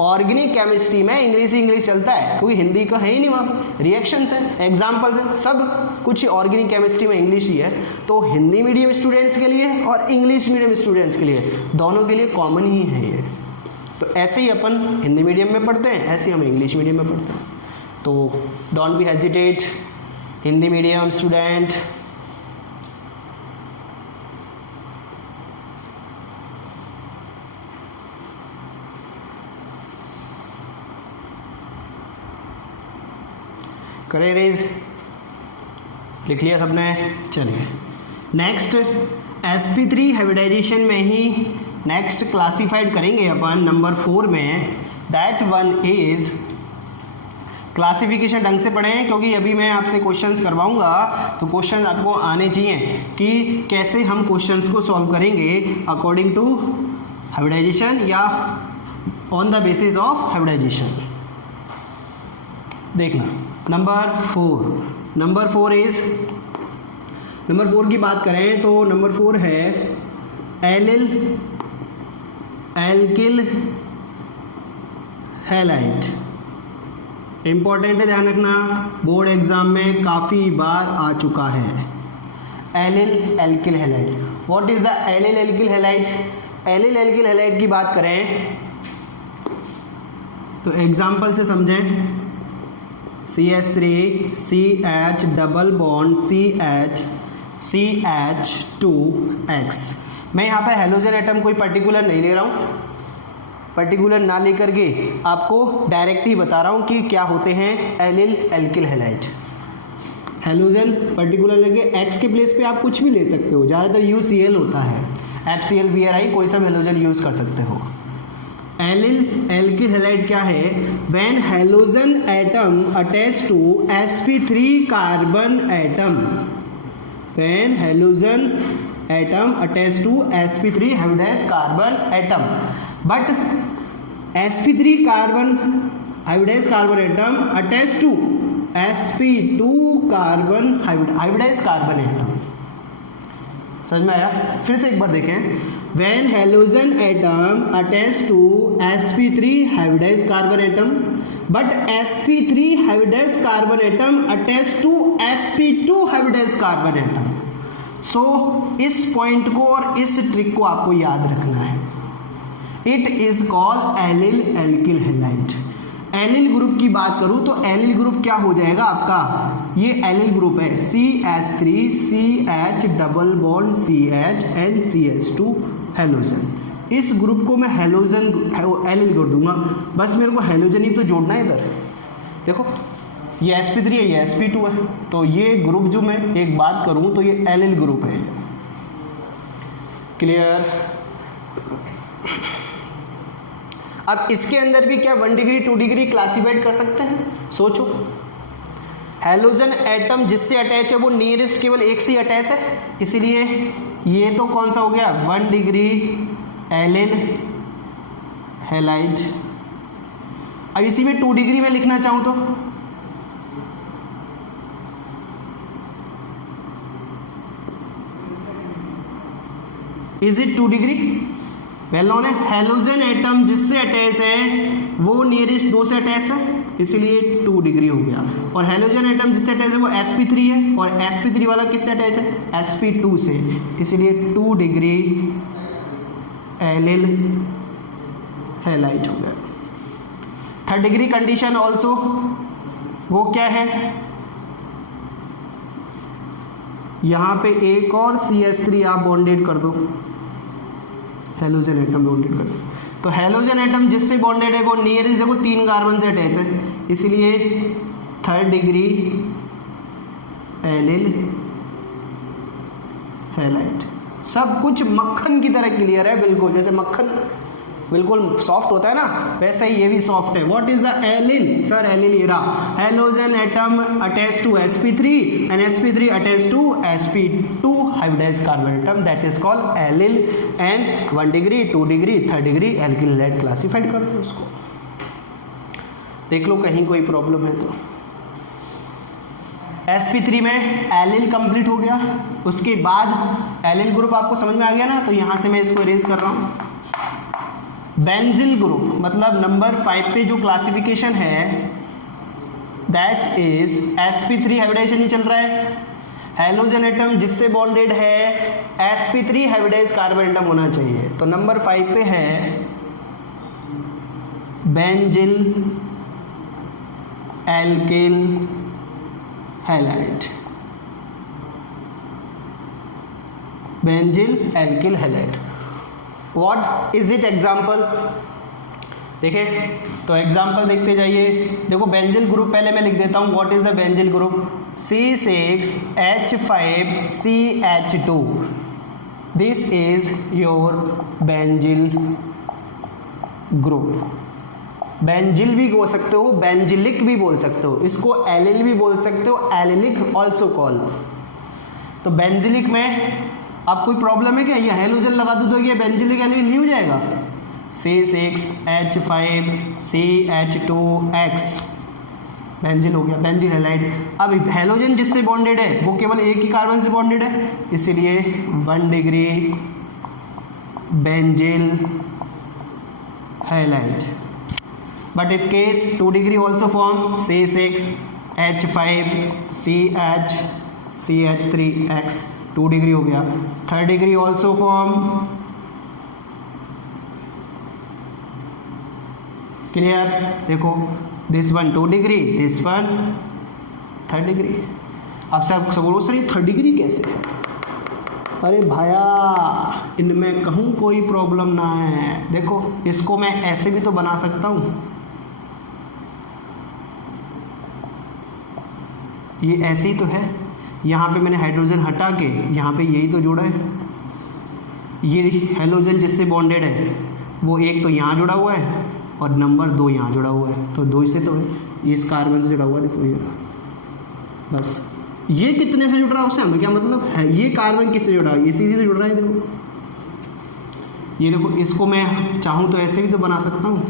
ऑर्गेनिक केमिस्ट्री में इंग्लिश चलता है, क्योंकि हिंदी का है ही नहीं वहाँ पर। रिएक्शंस हैं, एग्जाम्पल हैं, सब कुछ ऑर्गेनिक केमिस्ट्री में इंग्लिश ही है। तो हिंदी मीडियम स्टूडेंट्स के लिए और इंग्लिश मीडियम स्टूडेंट्स के लिए, दोनों के लिए कॉमन ही है ये। तो ऐसे ही अपन हिंदी मीडियम में पढ़ते हैं, ऐसे ही हम इंग्लिश मीडियम में पढ़ते हैं। तो don't be hesitate Hindi medium student. करे रेज, लिख लिया सबने? चलिए नेक्स्ट sp3 हाइब्रिडाइजेशन में ही नेक्स्ट क्लासिफाइड करेंगे अपन नंबर 4 में। दैट वन इज, क्लासिफिकेशन ढंग से पढ़ें, क्योंकि अभी मैं आपसे क्वेश्चंस करवाऊंगा तो क्वेश्चंस आपको आने चाहिए कि कैसे हम क्वेश्चंस को सॉल्व करेंगे अकॉर्डिंग टू हाइब्रिडाइजेशन या on the basis of hybridization. देखना नंबर 4 इज, नंबर 4 की बात करें तो नंबर 4 है एलिल एल्किल हैलाइड। इंपॉर्टेंट है, ध्यान रखना, बोर्ड एग्जाम में काफ़ी बार आ चुका है। Allyl alkyl halide, what is the allyl alkyl halide? Allyl alkyl halide की बात करें तो एग्जाम्पल से समझें। CH3 CH double bond CH CH2X। मैं यहाँ पर हेलोजन एटम कोई पर्टिकुलर नहीं ले रहा हूँ, पर्टिकुलर ना लेकर के आपको डायरेक्ट ही बता रहा हूँ कि क्या होते हैं allyl alkyl halide. Halogen particular लेके एक्स के प्लेस पे आप कुछ भी ले सकते हो, ज़्यादातर UCl होता है, FCl BRI कोई सा हेलोजन यूज़ कर सकते हो। एलिल एल्किल हैलाइड क्या है? When halogen atom attach to sp3 carbon atom, when halogen atom attach to sp3 hybridized carbon atom, but sp3 carbon hybridized carbon atom attach to sp2 carbon hybridized carbon atom. समझ में आया? फिर से एक बार देखें। When halogen atom attach to sp3 hybridized carbon atom, but sp3 hybridized carbon atom attach to sp2 hybridized carbon atom. So इस point को और इस ट्रिक को आपको याद रखना है। It is called allyl alkyl halide. Allyl group की बात करूं तो एलिल ग्रुप क्या हो जाएगा आपका? ये एलिल ग्रुप है, CH3 CH double bond CH and CH2 halogen. इस ग्रुप को मैं हेलोजन एलिल कर दूंगा, बस मेरे को हेलोजन ही तो जोड़ना है इधर। देखो ये sp3 है, ये sp2 है, तो ये ग्रुप जो मैं एक बात करूं तो ये एलिल ग्रुप है। क्लियर? अब इसके अंदर भी क्या 1 डिग्री 2 डिग्री क्लासिफाइड कर सकते हैं? सोचो, हेलोजन एटम जिससे अटैच है वो नियरेस्ट केवल एक से अटैच है, इसीलिए ये तो कौन सा हो गया? 1 डिग्री एलिल हैलाइड। अब इसी में 2 डिग्री में लिखना चाहूं तो is it 2 degree? Well known है। हैलोजन एटम जिससे अटैच है वो नियरेस्ट 2 से अटैच है, इसलिए 2 डिग्री हो गया। और हैलोजन एटम जिससे अटैच है वो sp3 है, और sp3 वाला किससे अटैच है? sp2 से, इसलिए 2 डिग्री एलिल हैलाइड हो गया। थर्ड डिग्री कंडीशन ऑल्सो, वो क्या है? यहां पे एक और CH3 आप बॉन्डेड कर दो, हैलोजन एटम बॉन्डेड कर दो। तो हैलोजन एटम जिससे बॉन्डेड है वो नियरेस्ट देखो 3 कार्बन से अटैच है, इसलिए थर्ड डिग्री एलिल हैलाइड। सब कुछ मक्खन की तरह क्लियर है, बिल्कुल जैसे मक्खन बिल्कुल सॉफ्ट होता है ना, वैसे ही ये भी सॉफ्ट है। What is the allyl? Sir allyl ये रहा, halogen atom attach to sp3 and sp3 attach to sp2 hybridized carbon atom, that is called allyl. And 1 degree 2 degree 3rd degree alkyl halide classified कर दो उसको। देख लो कहीं कोई problem है तो। sp3 में एलिल कंप्लीट हो गया, उसके बाद एलिल ग्रुप आपको समझ में आ गया ना, तो यहां से मैं इसको इरेज कर रहा हूं। बेंजिल ग्रुप मतलब नंबर 5 पे जो क्लासिफिकेशन है दैट इज sp3 हाइब्रिडाइजेशन ही चल रहा है। हैलोजन एटम जिससे बॉन्डेड है sp3 हाइब्रिडाइज्ड कार्बन एटम होना चाहिए, तो नंबर 5 पे है benzyl alkyl halide, benzyl alkyl halide. What is it example? देखें तो एग्जाम्पल देखते जाइए। देखो बेंजिल ग्रुप पहले मैं लिख देता हूं। What is the benzyl group? C6H5CH2, this is your benzyl group. Benzyl भी बोल सकते हो, बेंजिलिक भी बोल सकते हो, इसको एलिल भी बोल सकते हो, एलिलिक ऑल्सो कॉल। तो बेंजिलिक में अब कोई प्रॉब्लम है क्या? ये हैलोजन लगा दो तो ये बेंजिलिक एलिल नहीं हो जाएगा? C6H5CH2X बेंजिल हो गया, बेंजिल हैलाइड। अब हैलोजन जिससे बॉन्डेड है वो केवल एक ही कार्बन से बॉन्डेड है, इसलिए 1 degree benzyl halide. But in case 2 degree also form C6H5CH3X 2 degree हो गया। 3rd degree also form, clear? देखो this one 2 degree, this one 3rd degree. अब सब बोलो सर ये 3rd डिग्री कैसे? अरे भाया इनमें कहूँ कोई प्रॉब्लम ना है। देखो इसको मैं ऐसे भी तो बना सकता हूँ, ये ऐसे ही तो है। यहाँ पे मैंने हाइड्रोजन हटा के यहाँ पे यही तो जोड़ा है। ये हैलोजन जिससे बॉन्डेड है वो एक तो यहाँ जुड़ा हुआ है और नंबर 2 यहाँ जुड़ा हुआ है, तो 2 से तो है, ये इस कार्बन से जुड़ा हुआ है। देखो ये बस, ये कितने से जुड़ रहा है उससे हमें क्या मतलब है? ये कार्बन किससे जुड़ा है? इसी से जुड़ रहा है। देखो ये देखो, इसको मैं चाहूँ तो ऐसे भी तो बना सकता हूँ।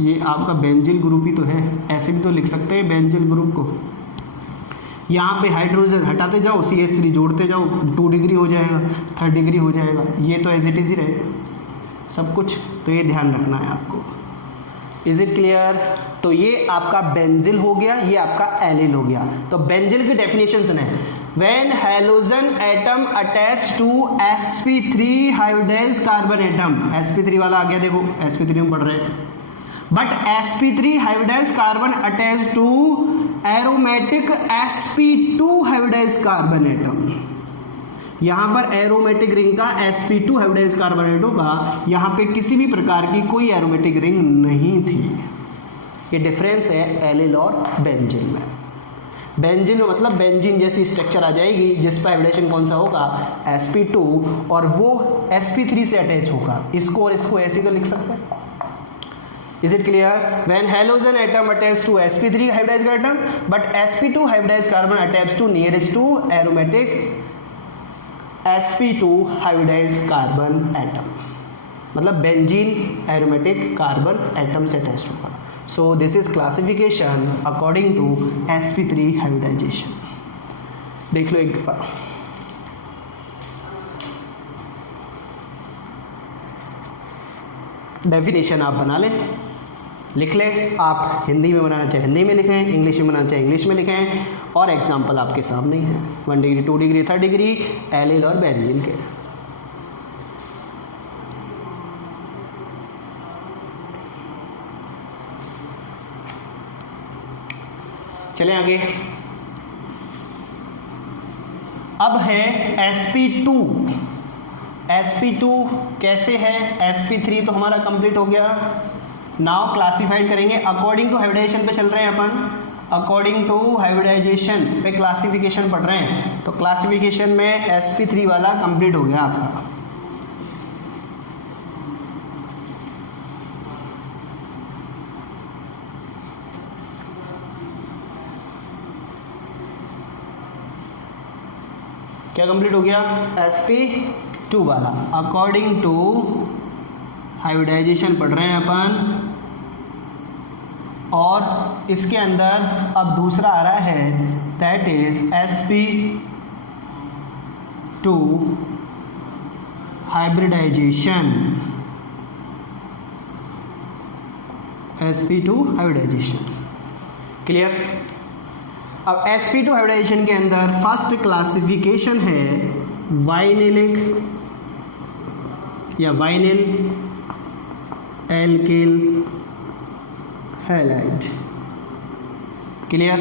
ये आपका बेंजिल ग्रुप ही तो है, ऐसे भी तो लिख सकते हैं बेंजिल ग्रुप को। यहाँ पे हाइड्रोजन हटाते जाओ, CH3 जोड़ते जाओ, 2 डिग्री हो जाएगा, 3rd डिग्री हो जाएगा। ये तो एज इट इज ही रहेगा सब कुछ, तो ये ध्यान रखना है आपको। Is it clear? तो ये आपका बेंजिल हो गया, ये आपका एलिल हो गया। तो बेंजिल की डेफिनेशन सुने, when halogen atom attach to sp3 hybridized carbon atom, sp3 वाला आ गया, देखो sp3 में पढ़ रहे हैं, but sp3 hybridized carbon attach to aromatic sp2 hybridized carbon atom. यहाँ पर एरोमेटिक रिंग का sp2 हाइब्रिडाइज्ड कार्बन एटम का यहाँ पे किसी भी प्रकार की कोई एरोमेटिक रिंग नहीं थी। ये डिफरेंस है एलिल और बेंजीन में। बेंजीन में मतलब बेंजीन जैसी स्ट्रक्चर आ जाएगी जिस पर हाइब्रिडेशन कौन सा होगा? sp2, और वो sp3 से अटैच होगा। इसको और इसको ऐसे तो लिख सकते हैं। Is it clear? When halogen atom attached to sp3 hybridized atom, but sp2 hybridized carbon attached to nearest to aromatic sp2 hybridized carbon atom, मतलब बेंजीन एरोमेटिक कार्बन एटम से अटैच होगा। So this is classification according to sp3 hybridization. देख लो एक बार। Definition आप बना लें, लिख लें। आप हिंदी में बनाना चाहे हिंदी में लिखें, इंग्लिश में बनाना चाहे इंग्लिश में लिखें, और एग्जाम्पल आपके सामने ही है 1 डिग्री 2 डिग्री 3 डिग्री एलिल और बेंजीन के। चलें आगे। अब है sp2। sp2 कैसे है? sp3 तो हमारा कंप्लीट हो गया। नाउ क्लासिफाइड करेंगे अकॉर्डिंग टू हाइब्रिडाइजेशन पे चल रहे हैं अपन। अकॉर्डिंग टू हाइब्रिडाइजेशन पे क्लासिफिकेशन पढ़ रहे हैं, तो क्लासिफिकेशन में sp3 वाला कंप्लीट हो गया आपका। क्या कंप्लीट हो गया? sp2 वाला अकॉर्डिंग टू हाइब्रिडाइजेशन पढ़ रहे हैं अपन, और इसके अंदर अब दूसरा आ रहा है that is sp2 hybridization. sp2 hybridization clear. अब sp2 हाइब्रिडाइजेशन के अंदर फर्स्ट क्लासिफिकेशन है वाइनिलिक या vinyl alkyl halide. Clear.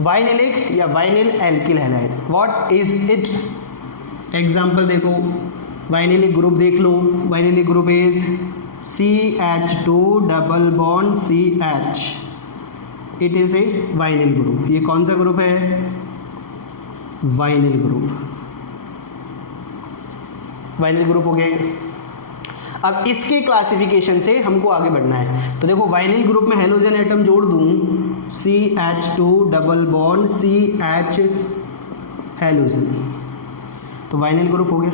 Vinylic या vinyl alkyl halide, what is it? Example देखो, वाइनिलिक ग्रुप देख लो। Vinylic group is CH2 double bond CH, it is a vinyl group. ये कौन सा ग्रुप है? Vinyl group. वाइनिल ग्रुप हो गया। अब इसके क्लासिफिकेशन से हमको आगे बढ़ना है। तो देखो वाइनिल ग्रुप में हेलोजन एटम जोड़ दूं, CH2 double bond CH halogen, तो वाइनिल ग्रुप हो गया।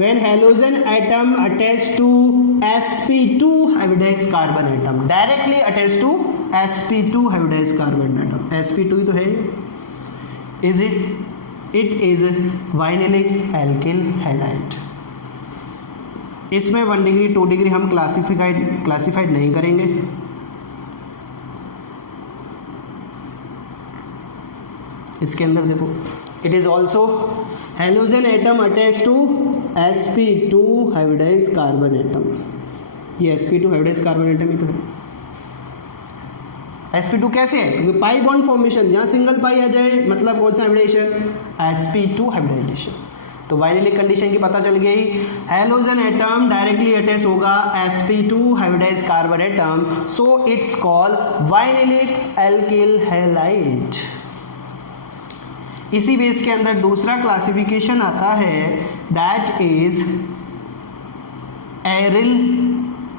When halogen atom attached to sp2 hybridized carbon atom, directly attached to sp2 hybridized carbon atom, sp2 ही तो है। Is it is vinylic alkyl halide। इसमें 1 degree 2 degree हम classified नहीं करेंगे। इसके अंदर देखो, it is also halogen atom attach to sp2 hybridized carbon atom. ये sp2 हाइब्रिडाइज्ड कार्बन एटम ही तो है। sp2 कैसे है? क्योंकि पाई बॉन्ड फॉर्मेशन, जहाँ सिंगल पाई आ जाए मतलब कौन सा हाइब्रिडाइजेशन? sp2 hybridization. तो वाइनिलिक कंडीशन की पता चल गई। हेलोजन एटम डायरेक्टली अटैच होगा sp2 hybridized carbon atom, so it's called vinylic alkyl halide. इसी बेस के अंदर दूसरा क्लासिफिकेशन आता है that is aryl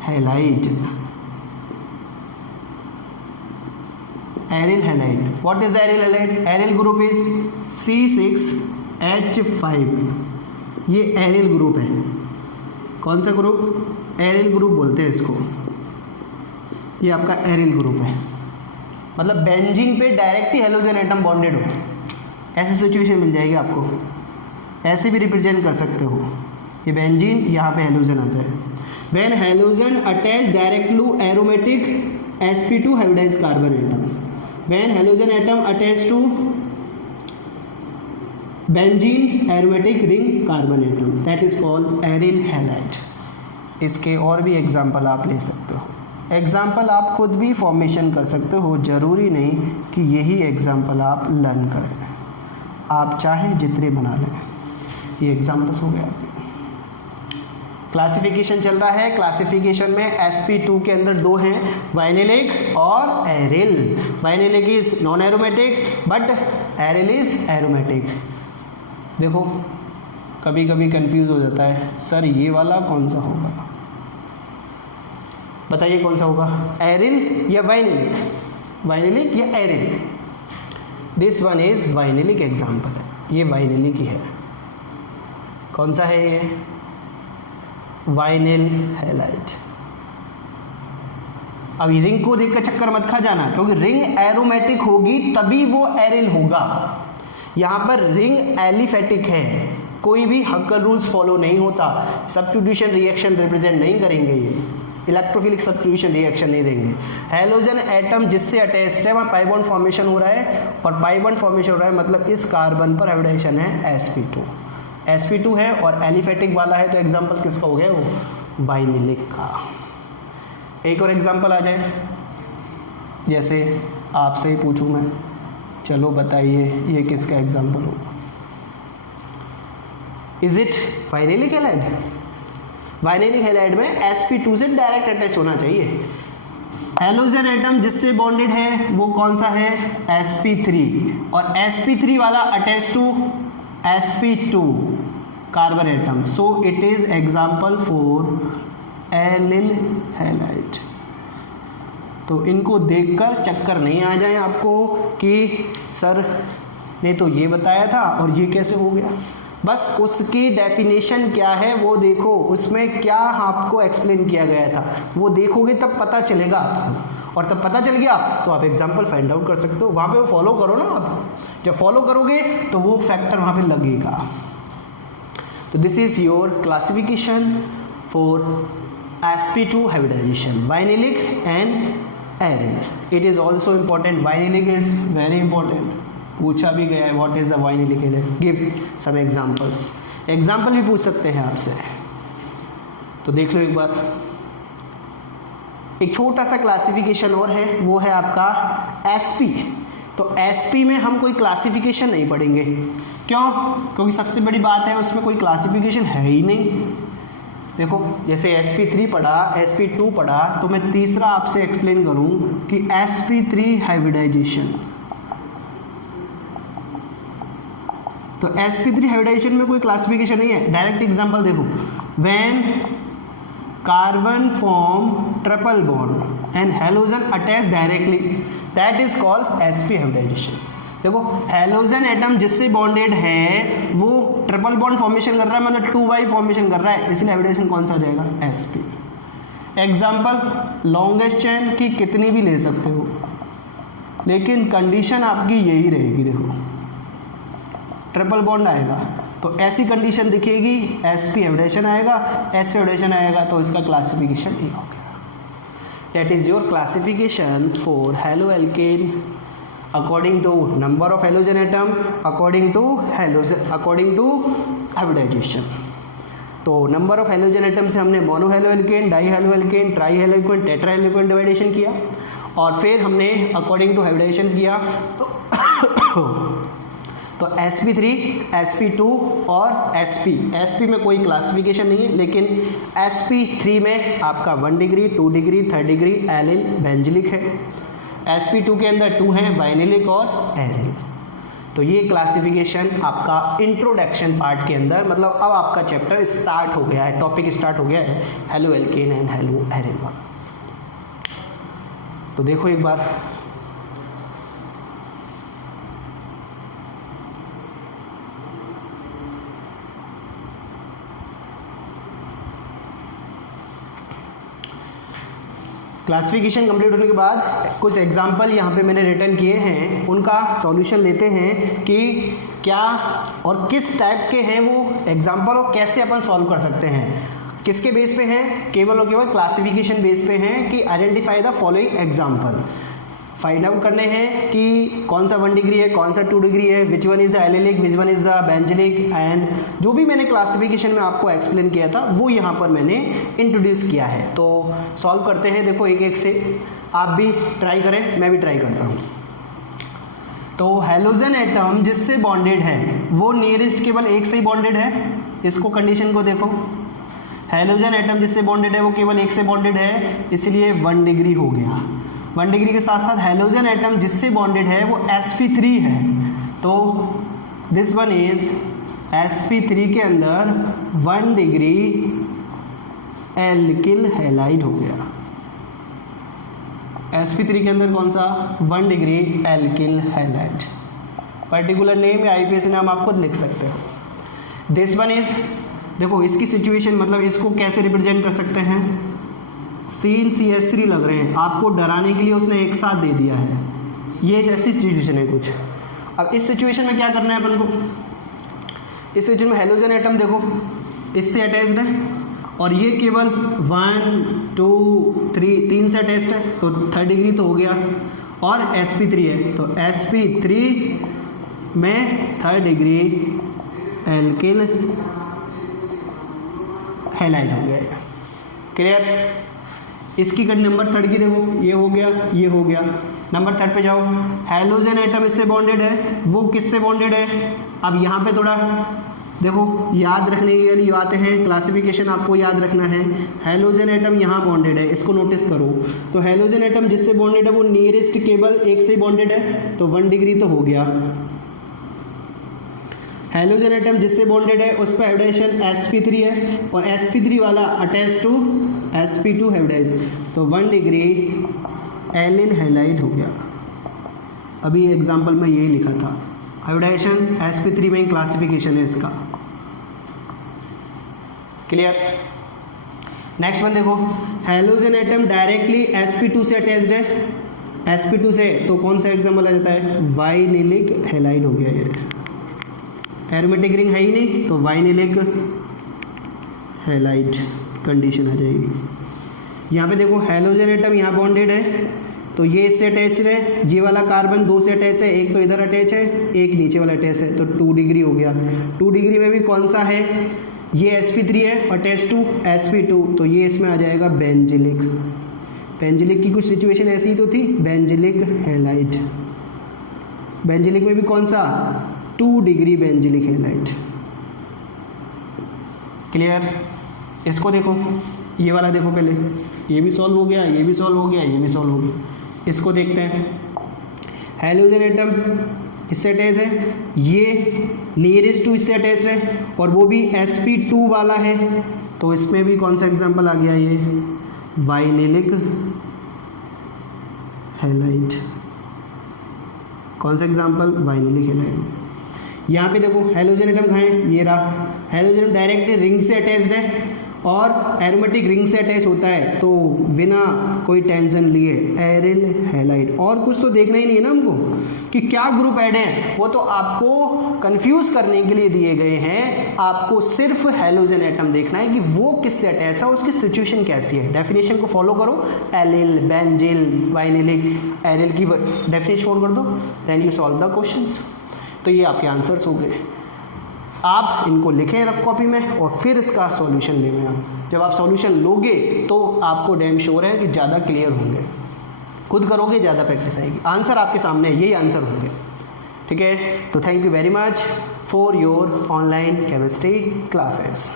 halide. Aryl halide, what is the aryl halide? Aryl group is C6H5। ये aryl group है। कौन सा ग्रुप? एरिल ग्रुप बोलते हैं इसको। ये आपका एरिल ग्रुप है, मतलब बेंजीन पे डायरेक्टली हेलोजन एटम बॉन्डेड हो, ऐसी सिचुएशन मिल जाएगी आपको। ऐसे भी रिप्रेजेंट कर सकते हो, ये बेंजीन, यहाँ पे हेलोजन आ जाए। When halogen attach direct to aromatic sp2 hybridized carbon atom, when halogen atom attach to benzene aromatic ring carbon atom, that is called aryl halide. इसके और भी एग्जाम्पल आप ले सकते हो। एग्जाम्पल आप खुद भी फॉर्मेशन कर सकते हो, ज़रूरी नहीं कि यही एग्जाम्पल आप लर्न करें, आप चाहें जितने बना लें। ये एग्जाम्पल्स हो गए आपके। क्लासिफिकेशन चल रहा है। क्लासिफिकेशन में sp2 के अंदर दो हैं, वाइनिलिक और aryl. Vinylic is non aromatic but aryl is aromatic. देखो कभी कभी कंफ्यूज हो जाता है, सर ये वाला कौन सा होगा? बताइए कौन सा होगा, एरिल या वाइनिलिक? वाइनिलिक या aryl? This one is vinylic example है, ये वाइनिलिक ही है। कौन सा है ये? Vinyl halide. अब रिंग को देखकर चक्कर मत खा जाना, क्योंकि रिंग एरोमेटिक होगी तभी वो एरिल होगा। यहाँ पर रिंग एलिफेटिक है, कोई भी हक्कल रूल्स फॉलो नहीं होता, सब्स्टिट्यूशन रिएक्शन रिप्रेजेंट नहीं करेंगे, ये इलेक्ट्रोफिलिक सब्स्टिट्यूशन रिएक्शन नहीं देंगे। हैलोजन एटम जिससे अटैच्ड है वहाँ पाई बॉन्ड फॉर्मेशन हो रहा है, और पाई बॉन्ड फॉर्मेशन हो रहा है मतलब इस कार्बन पर हाइब्रिडाइजेशन है sp2, sp2 है और एलिफेटिक वाला है, तो एग्जाम्पल किसका हो गया, वो वाइनिलिक का। एक और एग्जाम्पल आ जाए, जैसे आपसे ही पूछूं मैं, चलो बताइए ये किसका एग्जाम्पल होगा, is it vinylic halide? Vinylic halide में sp2 से डायरेक्ट अटैच होना चाहिए। हैलोजन एटम जिससे बॉन्डेड है वो कौन सा है, sp3, और sp3 वाला attach to sp2 carbon atom, so it is example for allyl halide. तो इनको देखकर चक्कर नहीं आ जाए आपको कि सर ने तो ये बताया था और ये कैसे हो गया, बस उसकी डेफिनेशन क्या है वो देखो, उसमें क्या आपको एक्सप्लेन किया गया था वो देखोगे तब पता चलेगा आपको, और तब पता चल गया तो आप एग्जाम्पल फाइंड आउट कर सकते हो। वहाँ पे वो फॉलो करो ना, आप जब फॉलो करोगे तो वो फैक्टर वहाँ पे लगेगा। तो this is your classification for sp2 hybridization, vinylic and aryl. It is also important, vinylic is very important, पूछा भी गया है what is the vinylic halide, give some examples, example भी पूछ सकते हैं आपसे। तो देख लो एक बार, एक छोटा सा क्लासिफिकेशन और है, वो है आपका एसपी। तो एसपी में हम कोई क्लासिफिकेशन नहीं पढ़ेंगे, क्यों? क्योंकि सबसे बड़ी बात है उसमें कोई क्लासिफिकेशन है ही नहीं। देखो जैसे sp3 पढ़ा, sp2 पढ़ा, तो मैं तीसरा आपसे एक्सप्लेन करूं कि sp3 हाइब्रिडाइजेशन, तो sp3 हाइब्रिडाइजेशन में कोई क्लासिफिकेशन नहीं है। डायरेक्ट एग्जांपल देखो, when carbon form triple bond and halogen attach directly, that is called sp hybridization. देखो हैलोजन एटम जिससे बॉन्डेड है वो ट्रिपल बॉन्ड फॉर्मेशन कर रहा है, मतलब 2y फॉर्मेशन कर रहा है, इसलिए हाइब्रिडेशन कौन सा हो जाएगा, sp। एग्जांपल लॉन्गेस्ट चेन की कितनी भी ले सकते हो, लेकिन कंडीशन आपकी यही रहेगी। देखो ट्रिपल बॉन्ड आएगा तो ऐसी कंडीशन दिखेगी, sp हाइब्रिडेशन आएगा, s हाइब्रिडेशन आएगा, तो इसका क्लासिफिकेशन ये हो गया। That is your classification for haloalkane according to number of halogen atom, according to hybridization। तो नंबर ऑफ हैलोजन एटम से हमने mono halo alkane, di halo alkane, tri halo alkane, tetra halo alkane division किया, और फिर हमने according to hybridisation किया। तो sp3, sp2 और sp में कोई क्लासिफिकेशन नहीं है, लेकिन sp3 में आपका 1 degree, 2 degree, 3 degree allyl benzylic है, sp2 के अंदर 2 हैं वाइनिलिक और एरिल। तो ये क्लासिफिकेशन आपका इंट्रोडक्शन पार्ट के अंदर, मतलब अब आपका चैप्टर स्टार्ट हो गया है, टॉपिक स्टार्ट हो गया है hello alkene and hello aryl. तो देखो एक बार, क्लासिफिकेशन कंप्लीट होने के बाद कुछ एग्जाम्पल यहाँ पे मैंने रिटर्न किए हैं, उनका सॉल्यूशन लेते हैं कि क्या और किस टाइप के हैं वो एग्जाम्पल, और कैसे अपन सॉल्व कर सकते हैं। किसके बेस पे हैं, केवल और केवल क्लासिफिकेशन बेस पे हैं कि identify the following example. Find out करने हैं कि कौन सा 1 डिग्री है, कौन सा 2 डिग्री है, which one is the allylic, which one is the benzylic, and जो भी मैंने क्लासिफिकेशन में आपको एक्सप्लेन किया था वो यहाँ पर मैंने इंट्रोड्यूस किया है। तो सॉल्व करते हैं, देखो एक एक से, आप भी ट्राई करें, मैं भी ट्राई करता हूँ। तो हैलोजन एटम जिससे बॉन्डेड है वो नियरेस्ट केवल एक से ही बॉन्डेड है, इसको कंडीशन को देखो, हैलोजन एटम जिससे बॉन्डेड है वो केवल एक से बॉन्डेड है, इसलिए 1 डिग्री हो गया। 1 डिग्री के साथ साथ हैलोजन एटम जिससे बॉन्डेड है वो sp3 है, तो दिस वन इज sp3 के अंदर 1 डिग्री एल्किल हैलाइड हो गया। sp3 के अंदर कौन सा, 1 degree alkyl halide, particular name या आईपीएस नाम आप खुद लिख सकते हो। दिस वन इज, देखो इसकी सिचुएशन, मतलब इसको कैसे रिप्रेजेंट कर सकते हैं, CnCH3 लग रहे हैं, आपको डराने के लिए उसने एक साथ दे दिया है, ये ऐसी सिचुएशन है कुछ। अब इस सिचुएशन में क्या करना है अपन को, इस सिचुएशन में हेलोजन एटम देखो इससे अटैच्ड है और ये केवल 1 2 3 से अटैच्ड है, तो 3rd डिग्री तो हो गया, और sp3 है, तो sp3 में 3rd डिग्री एल्किल हैलाइड हो गया। क्लियर। इसकी नंबर 3rd की देखो, ये हो गया, ये हो गया। नंबर 3rd पे जाओ, हेलोजन एटम इससे बॉन्डेड है, वो किससे बॉन्डेड है। अब यहाँ पे थोड़ा देखो याद रखने की वाली बातें हैं, क्लासिफिकेशन आपको याद रखना है। हेलोजन एटम यहाँ बॉन्डेड है, इसको नोटिस करो। तो हेलोजन एटम जिससे बॉन्डेड है वो नियरेस्ट केवल एक से बॉन्डेड है, तो 1 डिग्री तो हो गया। हेलोजन एटम जिससे बॉन्डेड है उस पर हाइब्रिडाइजेशन sp3 है और sp3 वाला अटैच टू sp2 हाइब्रिडाइज, तो 1 डिग्री एलिल हैलाइड हो गया। अभी एग्जाम्पल में यही लिखा था, हाइब्रिडाइजेशन sp3 में क्लासिफिकेशन है इसका। क्लियर। नेक्स्ट वन देखो, हेलोजन एटम डायरेक्टली sp2 से अटैच्ड है, sp2 से, तो कौन सा एग्जाम्पल आ जाता है, वाइनिलिक हैलाइड हो गया। ये एरोमेटिक रिंग है ही नहीं, तो वाइनिलिक हैलाइड कंडीशन आ जाएगी। यहाँ पे देखो हेलोजन एटम यहाँ बॉन्डेड है, तो ये इससे अटैच है, ये वाला कार्बन 2 से अटैच है, एक तो इधर अटैच है, एक नीचे वाला अटैच है, तो 2 डिग्री हो गया। 2 डिग्री में भी कौन सा है, ये sp3 है अटैच टू sp2, तो ये इसमें आ जाएगा बेंजिलिक। बेंजिलिक की कुछ सिचुएशन ऐसी तो थी, बेंजिलिक हैलाइड। बेंजिलिक में भी कौन सा, 2 डिग्री बेंजिलिक हैलाइड। क्लियर। इसको देखो, ये वाला देखो पहले, ये भी सॉल्व हो गया, ये भी सॉल्व हो गया, ये भी सॉल्व हो गया। इसको देखते हैं, हेलोजन एटम इससे अटैच है, ये नियरेस्ट टू इससे अटैच है और वो भी sp2 वाला है, तो इसमें भी कौन सा एग्जांपल आ गया, ये वाइनिलिक हैलाइड। कौन सा एग्जांपल, वाइनिलिक हैलाइड। यहाँ पे देखो हेलोजन एटम कहाँ है, ये रहा। हेलोजन एटम डायरेक्टली रिंग से अटैच्ड है और एरोमेटिक रिंग से अटैच होता है, तो बिना कोई टेंशन लिए एरिल हैलाइड। और कुछ तो देखना ही नहीं है ना हमको कि क्या ग्रुप ऐड है, वो तो आपको कंफ्यूज करने के लिए दिए गए हैं। आपको सिर्फ हेलोजन एटम देखना है कि वो किससे अटैच है, उसकी सिचुएशन कैसी है। डेफिनेशन को फॉलो करो, एलिल, बेंजिल, वाइनिलिक, एरिल की डेफिनेशन फॉलो कर दो, then you solve the questions. तो ये आपके आंसर्स हो गए। आप इनको लिखें रफ कॉपी में और फिर इसका सॉल्यूशन लेंगे। आप जब आप सॉल्यूशन लोगे तो आपको डैम श्योर है कि ज़्यादा क्लियर होंगे। खुद करोगे ज़्यादा प्रैक्टिस आएगी। आंसर आपके सामने है, यही आंसर होंगे। ठीक है, तो thank you very much for your online chemistry classes.